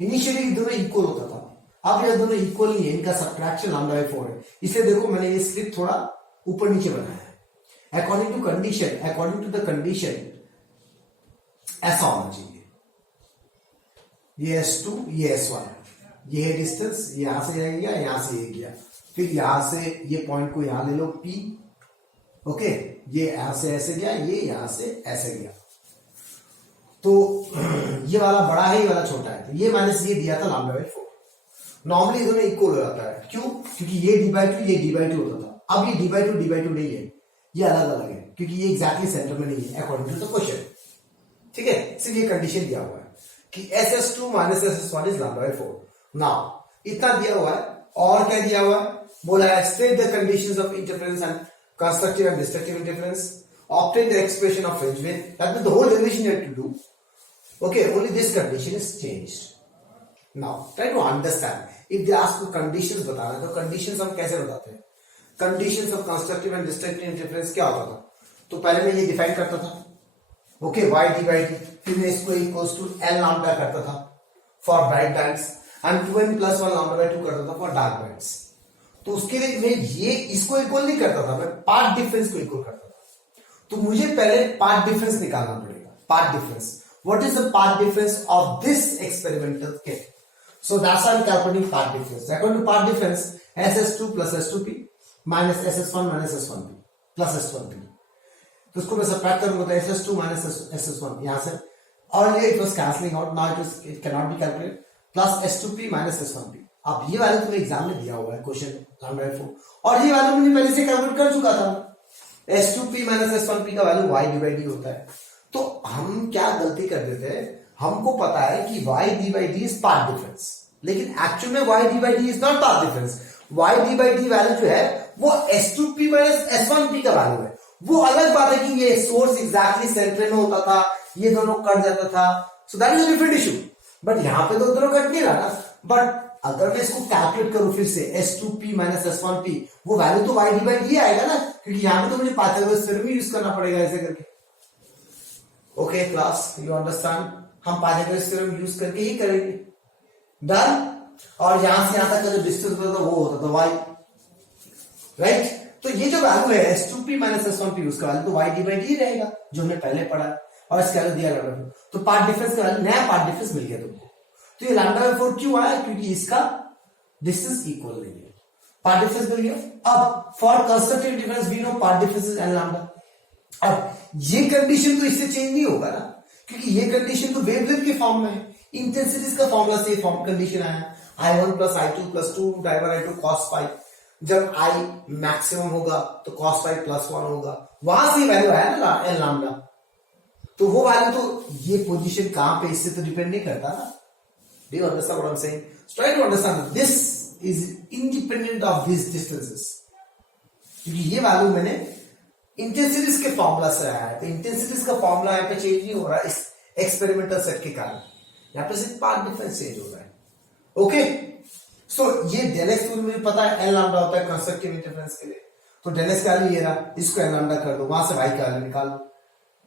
इनिशियली दोनों इक्वल होता था, अब ये दोनों इक्वल नहीं है, इनका सब्ट्रैक्शन लैम्डा बाय 4 है. इसलिए देखो मैंने ये स्लिप थोड़ा ऊपर नीचे बनाया है. अकॉर्डिंग टू द कंडीशन ऐसा होना चाहिए. ये S2, ये S1, ये है डिस्टेंस, यहां से गया, यहां से ये गया, फिर यहां से ये पॉइंट को यहां ले लो P. ओके, ये यहां से ऐसे गया, ये यहां से ऐसे गया, तो ये वाला बड़ा है, ये वाला छोटा है, तो ये माइनस ये दिया था लैम्डा बाय 4. नॉर्मली दोनों इक्वल हो जाता है. क्यों? क्योंकि ये d by 2 ये d by 2 होता था. अब ये d by 2 नहीं है, ये अलग अलग है, क्योंकि ये एग्जैक्टली सेंटर में नहीं है अकॉर्डिंग टू द क्वेश्चन. ठीक है, सिर्फ ये कंडीशन दिया हुआ है कि SS2 minus SS1 is lambda by 4. Now इतना दिया हुआ है, और क्या दिया हुआ है? बोला है explain the conditions of interference and constructive and destructive interference, obtain the expression of fringe wave. That means the whole derivation you have to do. Okay, only this condition is changed. Now try to understand. If they ask you conditions बताना, तो conditions हम कैसे बताते हैं? Conditions of constructive and destructive interference क्या होता था? तो पहले मैं ये डिफाइन करता था, okay, y d by d, फिर मैं इसको equals to l lambda करता था for bright bands and 2n plus 1 lambda by 2 करता था for dark bands. तो उसके लिए मैं ये इसको इक्वल नहीं करता था, मैं पार्ट डिफरेंस को इक्वल करता था. तो मुझे पहले पार्ट डिफरेंस निकालना पड़ेगा. Path difference, what is the path difference of this experimental kit? So that's why I am calculating path difference. According to path difference, SS2 plus S2P minus SS1 minus S1P plus S1P. तो उसको मैं subtract करूंगा तो SS2 minus SS1 यहां से, earlier it was cancelling out, now it cannot be calculated, plus S2P minus S1P. अब ये value तुम्हें एग्जाम में दिया हुआ है क्वेश्चन लैम्डा बाय 4, और ये वैल्यू मैंने पहले से कैलकुलेट कर चुका था. S2P minus S1P का value y d by d होता है. तो हम क्या गलती कर देते हैं, हमको पता है कि y d by d is path difference, लेकिन एक्चुअल में y d by d is not path difference. y d by d value जो है वो S2p माइनस S1p का वैल्यू है। वो अलग बात है कि ये सोर्स एग्जैक्टली सेंटर में होता था, ये दोनों कट जाता था, so that is a different issue. But यहां पे तो दोनों कट नहीं रहा ना। बट अगर मैं इसको कैलकुलेट करूं फिर से S2p माइनस S1p, वो वैल्यू तो y d by d आएगा ना, क्योंकि यहां पे तो मुझे पाइथागोरस थ्योरम यूज करना पड़ेगा ऐसे करके। Okay class, you understand? हम पाइथागोरस थ्योरम यूज करके ही करेंगे। डन। और यहां से यहां तक का जो डिस्टेंस होता था वो होता था y, राइट? तो ये जो वैल्यू है S2p माइनस S1p, उसका वैल्यू तो y d by d रहेगा जो हमने पहले पढ़ा है, और इसका वैल्यू दिया गया। तो पार्ट डिफरेंस का वैल्यू, नया पार्ट डिफरेंस मिल गया तुमको। तो ये लैम्डा बाय 4 क्यों आया? क्योंकि इसका डिस्टेंस इक्वल नहीं है, पार्ट डिफरेंस मिल गया। अब for constructive difference we know path difference is n lambda. अब ये कंडीशन तो इससे चेंज नहीं होगा ना, क्योंकि ये कंडीशन तो वेवलेंथ के फॉर्म में है। इंटेंसिटीज का फॉर्मूला से फॉर्म कंडीशन आया I1 plus I2 plus 2 I1 I2 cos phi। जब I मैक्सिमम होगा तो cos phi प्लस 1 होगा, वहां से वैल्यू आया ना n लैम्डा। तो वो वैल्यू तो ये पोजीशन कहां पे, इससे तो डिपेंड नहीं करता ना। Do you understand what I'm saying? So try to understand that this is independent of these distances, क्योंकि ये वैल्यू मैंने इंटेंसिटीज के फॉर्मूला से आया है। तो इंटेंसिटीज का फॉर्मूला यहाँ पे चेंज नहीं हो रहा इस एक्सपेरिमेंटल सेट के कारण, यहाँ पे सिर्फ पार्ट डिफरेंस चेंज हो रहा है। ओके, सो ये डेल एक्स तो मुझे पता है एन लैम्डा होता है कंस्ट्रक्टिव इंटरफेरेंस के लिए। तो डेल एक्स का वैल्यू ये रहा, इसको एन लैम्डा कर दो, वहां से वाई का वैल्यू निकाल दो,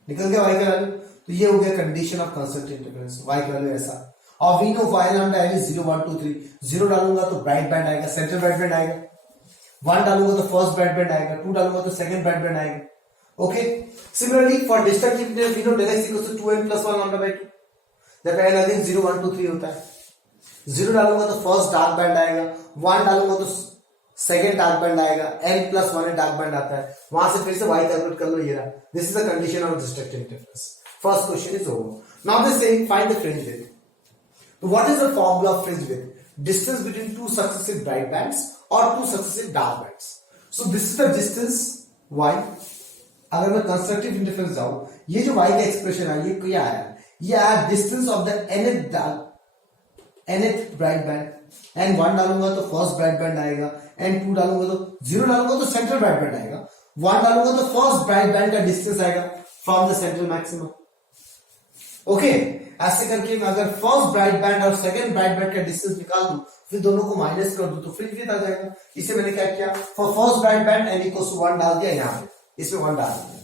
निकल गया वाई का वैल्यू। तो ये हो गया condition of constructive interference, y का वैल्यू ऐसा। और we know y lambda is 0 1 2 3। 0 डालूंगा तो ब्राइट बैंड आएगा, सेंट्रल ब्राइट बैंड आएगा। 1 डालूंगा तो फर्स्ट ब्राइट बैंड आएगा, 2 डालूंगा तो सेकंड ब्राइट बैंड आएगा। Okay, similarly for destructive interference we know del x equals to 2n plus 1 lambda by 2, जब n अगेन 0 1 2 3 होता है। 0 डालूंगा तो फर्स्ट डार्क बैंड आएगा, 1 डालूंगा तो सेकंड डार्क बैंड आएगा, n प्लस 1 डार्क बैंड आता है, वहां से फिर से y कैलकुलेट कर लो, ये रहा। This is the condition of destructive interference. First question is over. Now they say find the fringe width. What is the formula of fringe width? Distance between two successive bright bands or two successive dark bands. So this is the distance y. अगर मैं constructive interference जाऊं, ये जो y का expression है ये क्या आया? ये आया distance of the nth bright band. n1 डालूंगा तो फर्स्ट ब्राइट बैंड आएगा, n2 डालूंगा तो 0 डालूंगा तो सेंट्रल ब्राइट बैंड आएगा, 1 डालूंगा तो फर्स्ट ब्राइट बैंड का डिस्टेंस आएगा from the central maximum. Okay, ऐसे करके मैं अगर फर्स्ट ब्राइट बैंड और सेकंड ब्राइट बैंड का डिस्टेंस निकाल दूं, फिर दोनों को माइनस कर दूं तो फ्रिंज विड्थ आ जाएगा। इसे मैंने क्या किया, for first bright band n equals to 1 डाल दिया, यहां पे इसमें 1 डाल दिया,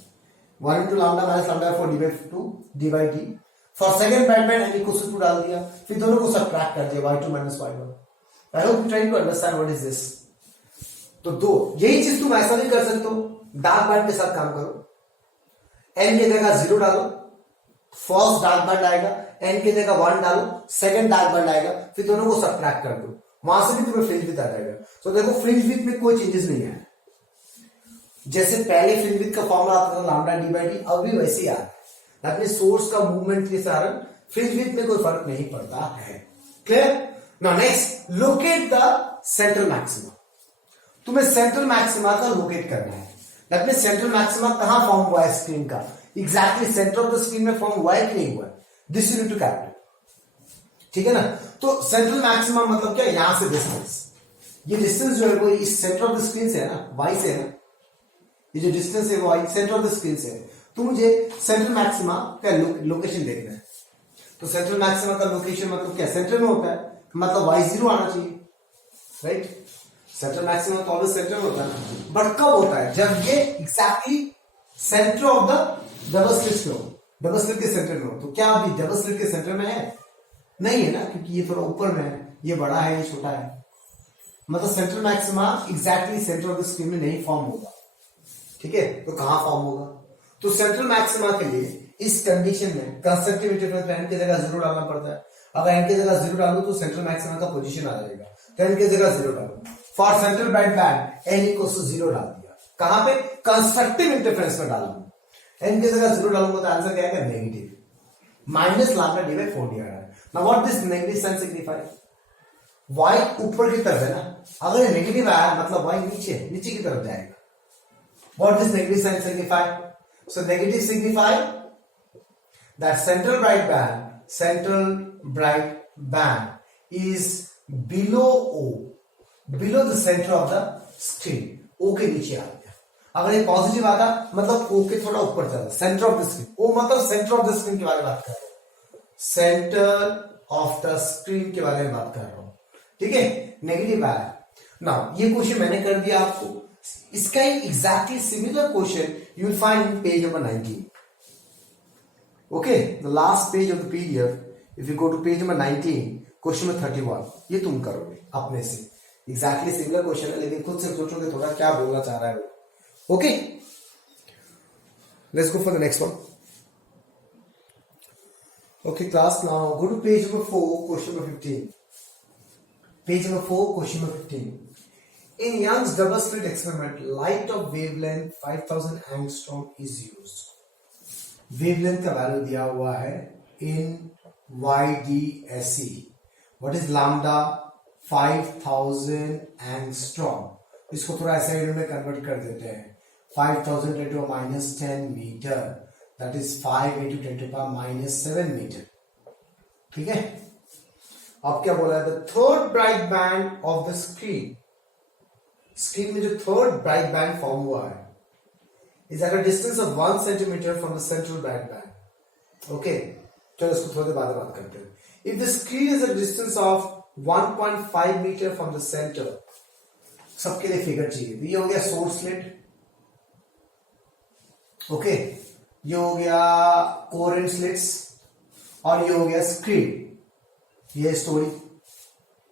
1 into lambda minus lambda 4 D by 2 D by D. For second bright band n equals to 2 डाल दिया, फिर दोनों को सबट्रैक्ट कर दिया, y2 minus y1। I hope you trying to understand what is this. तो दो यही चीज तुम ऐसा भी कर सकते हो, डार्क बैंड के साथ काम करो, n की जगह 0 डालो, फर्स्ट डार्क बैंड आएगा, n की जगह 1 डालो, सेकंड डार्क बैंड आएगा, फिर दोनों को सबट्रैक्ट कर दो, वहां से भी तुम्हें फ्रिंज विड्थ आ जाएगा। तो देखो फ्रिंज विड्थ में कोई चेंजेस नहीं है, जैसे पहले फ्रिंज विड्थ का फॉर्मूला आता था लैम्डा डी बाई डी, अब भी वैसे ही आ रहा है। अपने सोर्स का मूवमेंट के कारण फ्रिंज विड्थ में कोई फर्क नहीं पड़ता है। Clear? Now next, locate the central maxima. तुम्हें सेंट्रल मैक्सिमा का लोकेट करना है। दैट मींस सेंट्रल मैक्सिमा कहां फॉर्म हुआ है स्क्रीन का, exactly centre of the screen में फॉर्म हुआ है कि नहीं हुआ है, this you need to calculate. ठीक है ना? तो सेंट्रल मैक्सिमा मतलब क्या, यहां से डिस्टेंस, ये डिस्टेंस जो है वो इस सेंटर ऑफ द स्क्रीन से है ना, वाई से है ना, ये जो डिस्टेंस है वो y centre of the screen से है। तो मुझे सेंट्रल मैक्सिमा का लोकेशन देखना है। तो सेंट्रल मैक्सिमा का लोकेशन मतलब क्या, सेंटर में होता है, मतलब y0 आना चाहिए, राइट? सेंट्रल मैक्सिमा तो ऑलवेज सेंटर में होता है ना, बट कब होता है, जब ये exactly centre of the double slit में हो, डबल स्लिट के सेंटर में हो। तो क्या अभी डबल स्लिट के सेंटर में है? नहीं है ना, क्योंकि ये थोड़ा ऊपर में है, ये बड़ा है, ये छोटा है, मतलब central maxima exactly centre of the screen में नहीं फॉर्म होगा। ठीक है, तो कहां फॉर्म होगा? तो सेंट्रल मैक्सिमा के लिए इस कंडीशन में कंस्ट्रक्टिव इंटरफेरेंस में n की जगह 0 डालना पड़ता है। अगर n की जगह 0 डालूं तो सेंट्रल मैक्सिमा का पोजीशन आ जाएगा, तो n की जगह 0 डालूं। For central bright band n equals to 0 डाल दिया, कहां पे, कंस्ट्रक्टिव इंटरफेरेंस में डालूंगा। n की जगह 0 डालूंगा तो आंसर क्या आएगा, negative minus lambda D by 4 दिया है। Now what this negative sign signify, y ऊपर की तरफ है ना, अगर नेगेटिव आया मतलब y नीचे की तरफ जाएगा। What does negative sign signify? So negative signify that central bright band is below O, below the center of the screen. O के नीचे आ गया. अगर ये पॉजिटिव आता मतलब O के थोड़ा ऊपर चला, centre of the screen. O मतलब सेंटर ऑफ द स्क्रीन के बारे में बात कर रहा हूं, सेंटर ऑफ द स्क्रीन के बारे में बात कर रहा हूं. ठीक है, नेगेटिव आया. नाउ ये क्वेश्चन मैंने कर दिया आपको. इसका exactly similar question you will find in page number 19. Okay, the last page of the PDF, if you go to page number 19, question number 31, ये तुम करोगे अपने से. एग्जैक्टली सिमिलर क्वेश्चन है, लेकिन खुद से सोचोगे थोड़ा क्या बोलना चाह रहा है वो. Okay, let's go for the next one. Okay class, now go to page number 4, question number 15. Page number 4, question number 15. In Young's double slit experiment, light of wavelength 5000 angstrom is used. Wavelength का value दिया हुआ है in YDSE. What is lambda? 5000 angstrom. इसको थोड़ा ऐसा unit में convert कर देते हैं. 5000 × 10 मीटर, that is 5 × 10 7 मीटर. ठीक है. अब क्या बोला है? The third bright band of the screen, screen में जो थर्ड ब्राइट बैंड फॉर्म हुआ है is at a distance of 1 centimetre from the central bright band. Okay, चलो इसको थोड़ी देर बाद बात करते हैं. If the screen is a distance of 1.5 metre from the centre, सबके लिए फिगर चाहिए. ये हो गया सोर्स स्लिट. ओके, ये हो गया कोहेरेंट स्लिट्स, और ये हो गया स्क्रीन. ये स्टोरी,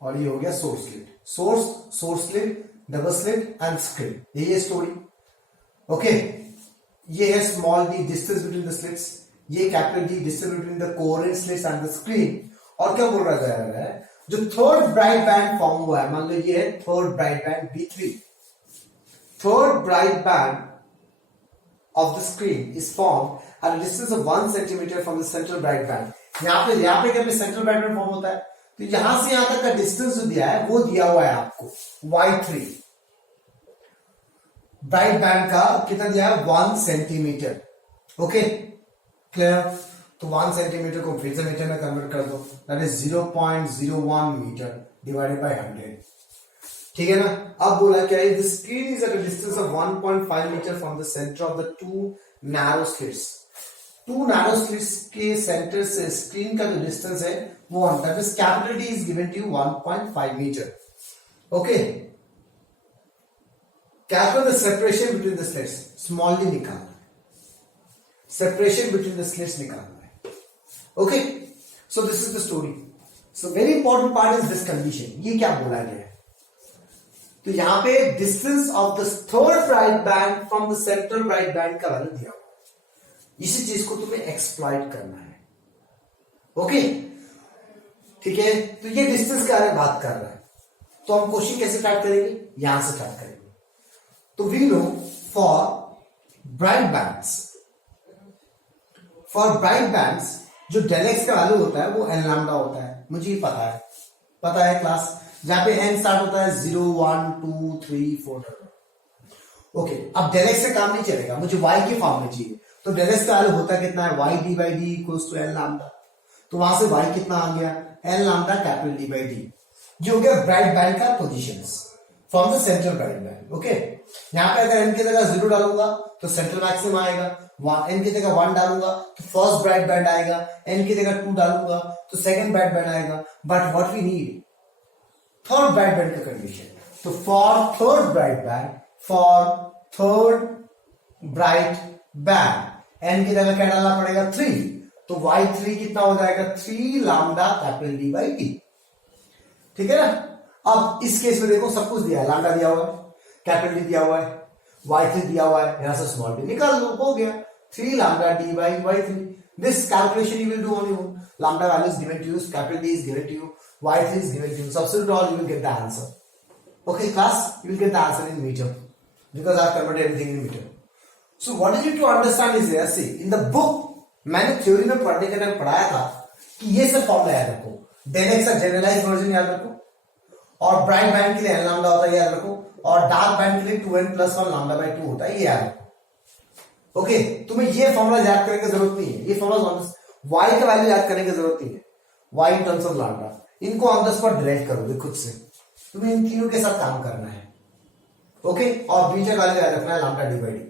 और ये हो गया source slit. Source slit, double slit and screen, ये स्टोरी. ओके, ये है small D distance between the slits, ये capital D distance between the coherent slits and the screen. और क्या बोल रहा जा रहा है? जो थर्ड ब्राइट बैंड फॉर्म हुआ है, मान लो ये है third bright band B3. Third bright band of the screen is form eight a distance of 1 centimetre from the central bright band. यहां पे क्या सेंट्रल ब्राइट बैंड फॉर्म होता है, तो यहां से यहां तक का डिस्टेंस जो दिया है वो दिया हुआ है आपको Y3. ब्राइट बैंड का कितना दिया है? 1 सेंटीमीटर. Okay, clear? तो 1 सेंटीमीटर को फिर से मीटर में कन्वर्ट कर दो, that is 0.01 metre divided by 100. ठीक है ना. अब बोला क्या है? The screen is at a distance of 1.5 metre from the centre of the 2 narrow slits. 2 narrow slits के सेंटर से स्क्रीन का जो डिस्टेंस है वो, that is capital D is given to you 1.5 metre. Okay, calculate the separation between the slits, small d निकालना है, separation between the slits निकालना है. Okay, so this is the story. So very important part is this condition. ये क्या बोला गया है? तो यहां पे distance of the third bright banned from the central bright band का वैल्यू दिया हुआ. इसी चीज को तुम्हें एक्सप्लॉइट करना है. ओके, ठीक है. तो ये डिस्टेंस के बारे में बात कर रहा है. तो हम क्वेश्चन कैसे स्टार्ट करेंगे? यहां से स्टार्ट करेंगे. तो we know for bright bands जो डेल एक्स का वैल्यू होता है वो एन लैम्डा होता है. मुझे ये पता है क्लास. जहां पे एन स्टार्ट होता है 0 1 2 3 4. ओके, अब डेल एक्स से काम नहीं चलेगा, मुझे वाई के फॉर्म में चाहिए. तो डेल एक्स का वैल्यू होता कितना है? Y d by D equals to n lambda. तो वहां से वाई कितना आ गया? N lambda capital D by d. जो हो गया ब्राइट बैंड का positions from the central bright band. Okay, यहां पे अगर एन की जगह 0 डालूंगा तो सेंट्रल मैक्सिमम आएगा. एन की जगह 1 डालूंगा तो फर्स्ट ब्राइट बैंड आएगा. एन की जगह 2 डालूंगा तो सेकंड ब्राइट बैंड आएगा. But what we need, third bright band का कंडीशन. तो for third bright band n की जगह क्या डालना पड़ेगा? 3. तो y3 कितना हो जाएगा? 3 lambda capital D by D. ठीक है ना. अब इस केस में देखो सब कुछ दिया है. लैम्डा दिया हुआ है, कैपिटल डी दिया हुआ है, y3 दिया हुआ है, यहां से स्मॉल डी निकाल लो, हो गया 3 lambda D by y3. This calculation you will do on your. Lambda value is given to you, capital D is given to you, y3 is given to you. Substitute all, you will get the answer. Okay class, you will get the answer in meter because I have converted everything in meter. So what you need to understand is here, see in the book मैंने theory में पढ़ने के time पढ़ाया था कि ये सब formula याद रखो. डेल एक्स का जनरलाइज वर्जन याद रखो, और ब्राइट बैंड के लिए एन लैम्डा होता है याद रखो, और डार्क बैंड के लिए 2n+1 लैम्डा बाई 2 होता है, ये याद रखो. ओके, तुम्हें ये फॉर्मूला याद करने की जरूरत नहीं है. ये फॉर्मूला y का वैल्यू याद करने की जरूरत नहीं है, y in terms of lambda, इनको ऑन द स्पॉट डिराइव करोगे खुद से, तुम्हें इन तीनों के साथ काम करना है, ओके। और बीटा वैल्यू याद रखना है lambda D by D,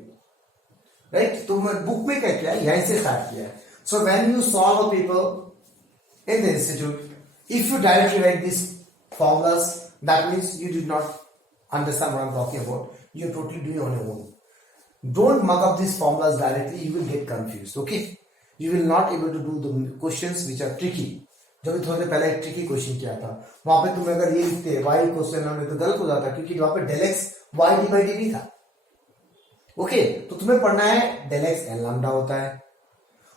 right. तो बुक में क्या किया है, यहीं से स्टार्ट किया है। So when you solve a paper in the institute, if you directly right this formulas, that means you did not understand what I'm talking about, you're totally doing on your own. Don't mug up these formulas directly, you will get confused, okay? You will not able to do the questions which are tricky. जब थोड़े पहले एक tricky question किया था, वहां पे तुम अगर ये लिखते y क्वेश्चन में तो गलत हो जाता, क्योंकि वहां पे del x y D by D था, ओके। तो तुम्हें पढ़ना है del x n लैम्डा होता है,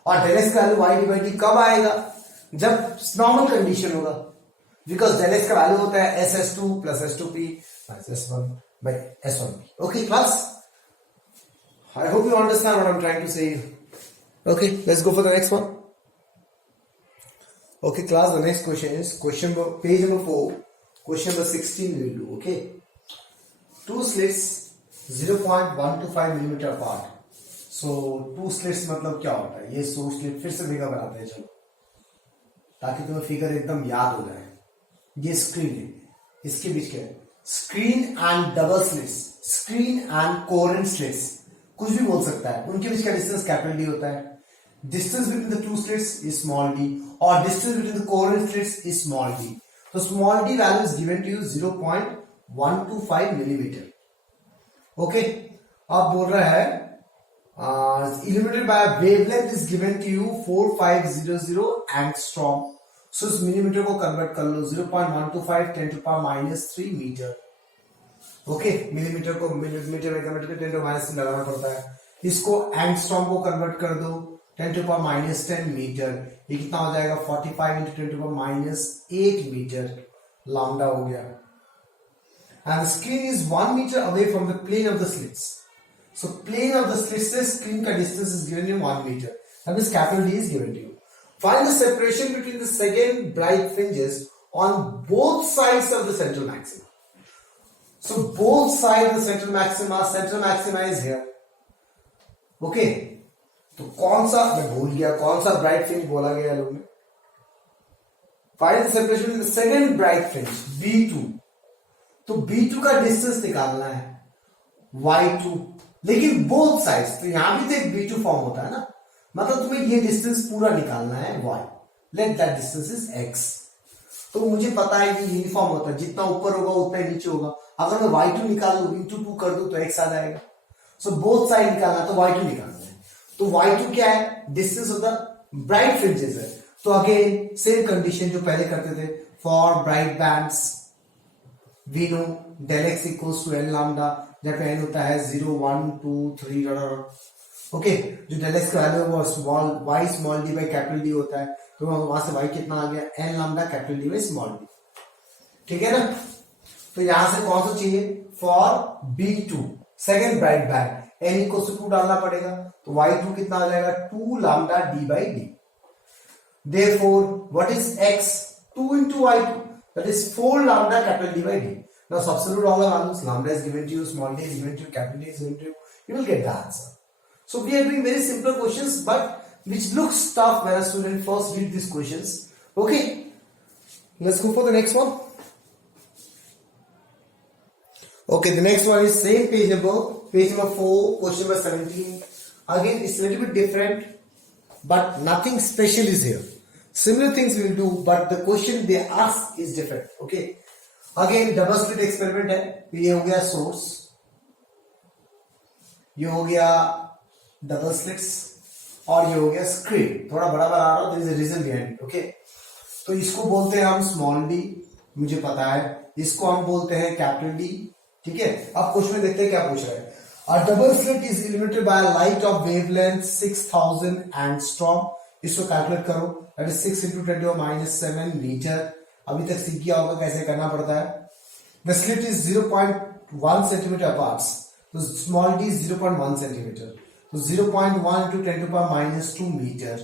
और del x का value y D by D कब आएगा, जब नॉर्मल कंडीशन होगा, बिकॉज del x का वैल्यू होता है ss2 plus s2p minus s1 by s1p, okay class? I hope you understand what I'm trying to say. Okay, let's go for the next one. Okay class, the next question is question number, page number 4, question number 16 we will do, okay. Two slits 0.125 millimeter apart. So two slits मतलब क्या होता है, ये सो slit फिर से figure बनाते हैं, चलो, ताकि तुम्हें फिगर एकदम याद हो जाए। ये स्क्रीन है, इसके बीच क्या है, screen and double slits, screen and coherent slits, कुछ भी बोल सकता है, उनके बीच का डिस्टेंस कैपिटल डी होता है। Distance between the two slits is small D, और distance between the coherent slits is small D. तो small D value is given to you 0.125 millimetre, okay. अब बोल रहा है illuminated by a wavelength is given to you 4500 angstrom. सो इस millimetre को convert कर लो 0.125 10 to power minus 3 metre, okay. Millimetre को मिलीमीटर में कन्वर्ट करके 10 to minus 3 लगाना पड़ता है। इसको एंगस्ट्रॉम को कन्वर्ट कर दो 10 to power minus 10 मीटर, ये कितना हो जाएगा 45 into 10 to power minus 8 metre lambda हो गया। And screen is 1 metre away from the plane of the slits, so plane of the slits से स्क्रीन का distance is given you 1 metre, that means capital D is given to you. Find the separation between the second bright fringes on both sides of the central maxima. So both sides of the central maxima is here. Okay. तो कौन सा, मैं भूल गया कौन सा bright fringe बोला गया लोग में। Find the separation between the second bright fringe B2. तो B2 का डिस्टेंस निकालना है Y2, लेकिन बोथ साइड्स, तो यहां भी तो एक B2 फॉर्म होता है ना, मतलब तुम्हें ये डिस्टेंस पूरा निकालना है y, let that distance is x। तो मुझे पता है कि यूनिफॉर्म होता है, जितना ऊपर होगा उतना ही नीचे होगा। अगर मैं y2 निकाल लूं इंटू 2 कर दूं तो x आ जाएगा। सो बोथ साइड निकालना तो y2 निकालना है, तो y2 क्या है, distance of the bright fringes है। तो अगेन सेम कंडीशन जो पहले करते थे, for bright bands we know del x equals to n lambda, जब n होता है 0 1 2 3 ओके। जो del x का वैल्यू वो small y small D by capital D होता है, तो वहां से y कितना आ गया n lambda capital D by small d, ठीक है ना। तो यहां से कौन सा चाहिए, for B2 second bright band n equal to 2 डालना पड़ेगा, तो y2 कितना आ जाएगा 2 lambda D by d. Therefore what is x, 2 into y2, that is 4 lambda capital D by D. Now substitute all the values, lambda is given to you, small d is given to you, capital D is given to you, you will get the answer. So we are doing very simple questions, but which looks tough when a student first read these questions. Okay, let's go for the next one. Okay, the next one is same page number 4, question number 17. Again, it's a little bit different, but nothing special is here. Similar things we will do, but the question they ask is different. Okay, again double slit experiment है, ये हो गया source, ये हो गया double slits, और ये हो गया स्क्रीन। थोड़ा बड़ा बना रहा हूं, there is a reason behind it. Okay, तो इसको बोलते हैं हम स्मॉल डी, मुझे पता है, इसको हम बोलते हैं कैपिटल डी, ठीक है। अब क्वेश्चन में देखते हैं क्या पूछ रहा है। A double slit is illuminated by a light of wavelength 6000 angstrom. इसको कैलकुलेट करो, that is 6 into 10 to the minus 7 metre. अभी तक सीख किया होगा कैसे करना पड़ता है। The slit is 0.1 centimetre apart, तो स्मॉल डी इज 0.1 सेंटीमीटर, तो 0.1 into 10 to the power minus 2 metre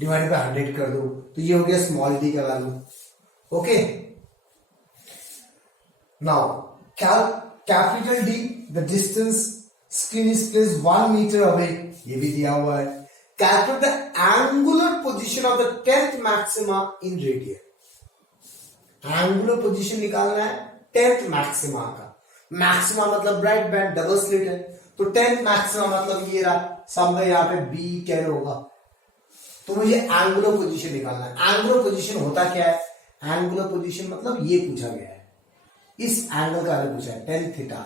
divided by 100 कर दो, तो ये हो गया स्मॉल डी का value. Okay, now capital D, the distance screen is placed 1 metre away, ये भी दिया हुआ है। calculate the angular position of the 10th maxima in radian. Angular position निकालना है 10th मैक्सिमा का. मैक्सिमा मतलब ब्राइट बैंड, डबल स्लिट है, तो 10th मैक्सिमा मतलब ये रहा, समझ यहाँ पे B10 होगा. तो मुझे एंगुलर पोजीशन निकालना है. एंगुलर पोजीशन होता क्या है? एंगुलर पोजीशन मतलब ये पूछा गया है, इस एंगल का बारे में पूछा है, 10 थीटा,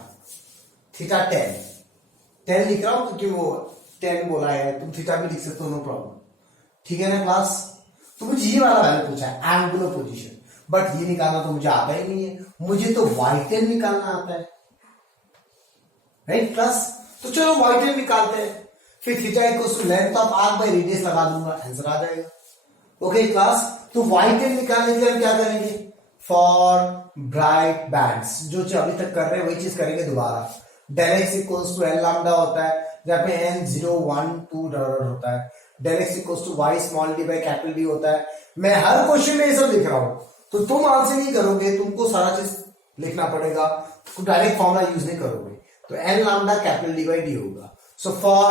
थीटा 10 लिख रहा हूं क्योंकि वो 10 बोला है, तुम थीटा भी लिख सकते हो, नो प्रॉब्लम. ठीक है ना क्लास? तो मुझे ये वाला वैल्यू पूछा है एंगुलर पोजीशन, बट ये निकालना तो मुझे आता ही नहीं है, मुझे तो y10 निकालना आता है. Right class? तो चलो y10 निकालते हैं, फिर theta equals to length of arc by radius लगा दूंगा, आंसर आ जाएगा. Okay class? तो y10 निकालने के लिए हम क्या करेंगे? फॉर ब्राइट बैंड्स, जो अभी तक कर रहे हैं वही चीज करेंगे दोबारा. Del x equals to l lambda होता है, जहां पे n 0 1 2 डॉट होता है. Del x equals to y small d by capital D होता है. मैं हर क्वेश्चन में ये सब लिख रहा हूं, तो तुम आंसर नहीं करोगे, तुमको सारा चीज लिखना पड़ेगा, तो डायरेक्ट फॉर्मूला यूज नहीं करोगे. तो n lambda capital D by D होगा. So for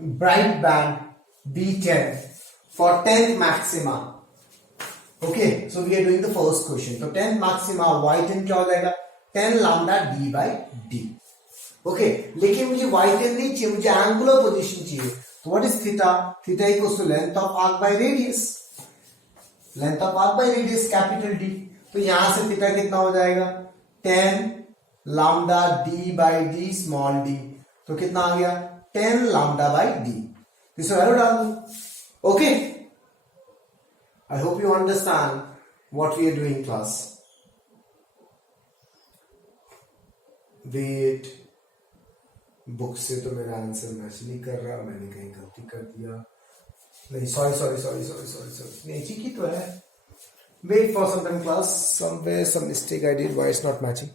bright band B10 for 10th maxima. Okay, so we are doing the first question. तो 10th मैक्सिमा y10 क्या हो जाएगा? 10 lambda d by D. Okay, लेकिन मुझे y10 नहीं चाहिए, मुझे एंगुलर पोजीशन चाहिए. तो what is theta? Theta equals to length of arc by radius, length of arc by radius capital D. तो यहां से थीटा कितना हो जाएगा? 10 lambda D by D small D. तो कितना आ गया? 10 लैम्डा बाई डी. इसमें वैल्यू डाल दो. Okay, I hope you understand what we are doing class. Wait, book से तो मेरा आंसर मैच नहीं कर रहा, मैंने कहीं गलती कर दिया. नहीं, सॉरी नहीं, ठीक ही तो है. Wait for some time class, somewhere some mistake I did, why it's not matching.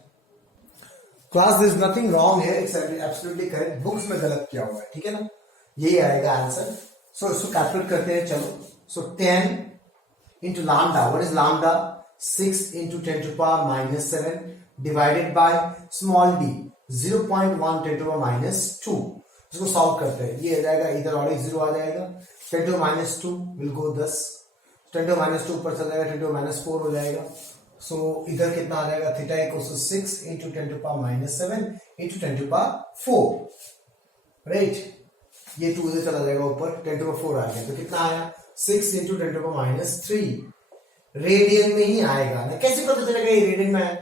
Class there is nothing wrong है, इट्स एब्सोल्युटली करेक्ट. बुक्स में गलत किया हुआ है, ठीक है ना? यही आएगा आंसर. सो इसको कैलकुलेट करते हैं. चलो, सो 10 into lambda, what is lambda? 6 into 10 to the power minus 7 divided by small d 0.1 10 to the power minus 2. इसको सॉल्व करते हैं. ये आ जाएगा, इधर और एक 0 आ जाएगा, 10 to the minus 2 will go 10, 10 to the minus 2 ऊपर चल जाएगा, 10 to the minus 4 हो जाएगा. सो इधर कितना आ जाएगा? Theta equals to 6 into 10 to the power minus 7 into 10 to the power 4. Right, ये 2 इधर चला जाएगा ऊपर, 10 to the power 4 आ गया. तो कितना आया? 6 into 10 to the power minus 3. Radian में ही आएगा ना, कैसे पता चलेगा ये रेडियन में है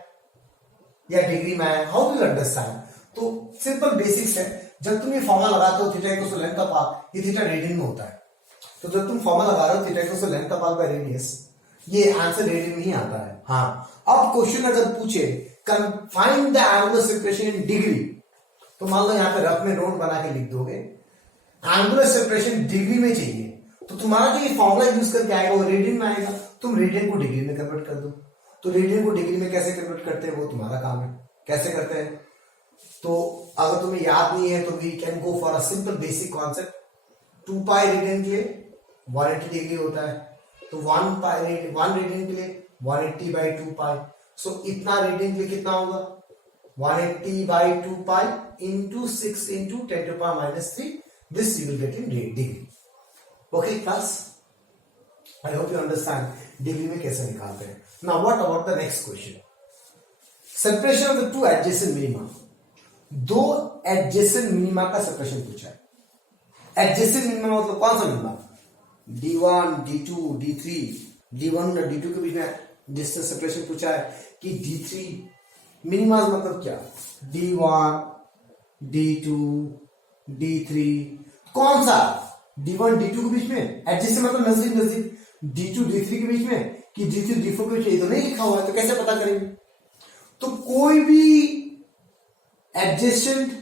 या डिग्री में है? How do you understand? तो सिंपल बेसिक्स है. जब तुम ये फॉर्मूला लगाते हो theta equals to length of arc, ये थीटा रेडियन में होता है. तो जब तुम फॉर्मूला लगा रहे हो theta equals to length of arc by radius, ये आंसर रेडियन में ही आता है. हाँ, अब क्वेश्चन अगर पूछे find the angular separation in degree, तो मान लो यहाँ पे रफ में नोट बना के लिख दोगे एंगुलर सेपरेशन डिग्री में चाहिए, तो तुम्हारा जो ये फॉर्मूला यूज करके आएगा वो रेडियन में आएगा. तुम रेडियन को डिग्री में कन्वर्ट कर दो. तो रेडियन को डिग्री में कैसे कन्वर्ट करते हैं वो तुम्हारा काम है. कैसे करते हैं? तो अगर तुम्हें याद नहीं है तो we can go for a simple basic concept. 2 pi radian के लिए 180 डिग्री होता है, तो 1 रेडियन के लिए 180 बाई 2 पाई. सो इतना रेडियन के लिए कितना होगा? 180 by 2 pi into 6 into 10 to the power minus 3. This you will get in degree. Okay class, I hope you understand degree में कैसे निकालते हैं. Now what about the next question? Separation of the 2 adjacent minima. 2 adjacent minima का separation पूछा है. Adjacent minima मतलब कौन सा minima? D1, D2, D3, D1 और D2 के बीच में डिस्टेंस सेपरेशन पूछा है कि D3 मिनिमा मतलब क्या? D1, D2, D3, कौन सा? D1 D2 के बीच में एडजेसेंट मतलब नजदीक नजदीक. D2 D3 के बीच में कि D3 D4 के बीच में, ये तो नहीं लिखा हुआ है, तो कैसे पता करेंगे? तो कोई भी एडजेसेंट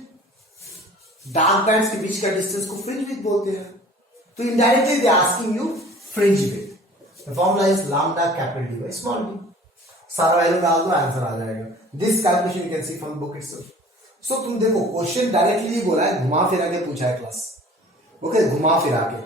डार्क बैंड्स के बीच का डिस्टेंस को फ्रिंज विड्थ बोलते हैं. तो indirectly they asking you fringe width. The formula is lambda capital D by small D. सारा वैल्यू डाल दो, आंसर आ जाएगा. This calculation you can see from book itself. So तुम देखो क्वेश्चन डायरेक्टली बोला है, घुमा फिरा के पूछा है क्लास. ओके, घुमा फिरा के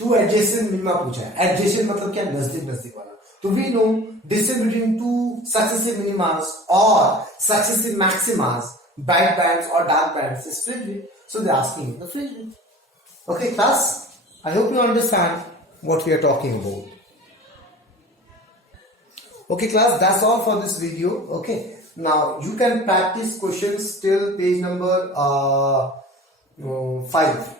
2 एडजेसेंट मिनिमा पूछा है. एडजेसेंट मतलब क्या? नजदीक नजदीक वाला. तो we know distance between 2 successive minimas और सक्सेसिव मैक्सिमास, ब्राइट बैंड्स और dark bands is fringe width. So they asking the fringe width. Okay, class, I hope you understand what we are talking about. Okay, class, that's all for this video. Okay, now you can practice questions till page number 5.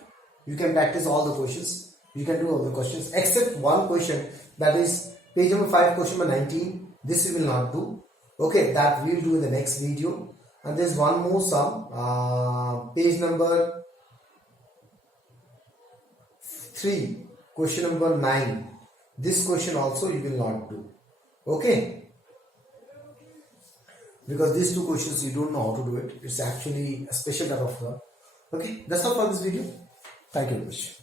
You can practice all the questions. You can do all the questions except one question, that is page number 5, question number 19. This we will not do. Okay, that we will do in the next video. And there's one more sum, page number 3, question number 9. This question also you will not do. Okay, because these two questions you don't know how to do it. It's actually a special type of work. Okay, that's all for this video. Thank you very much.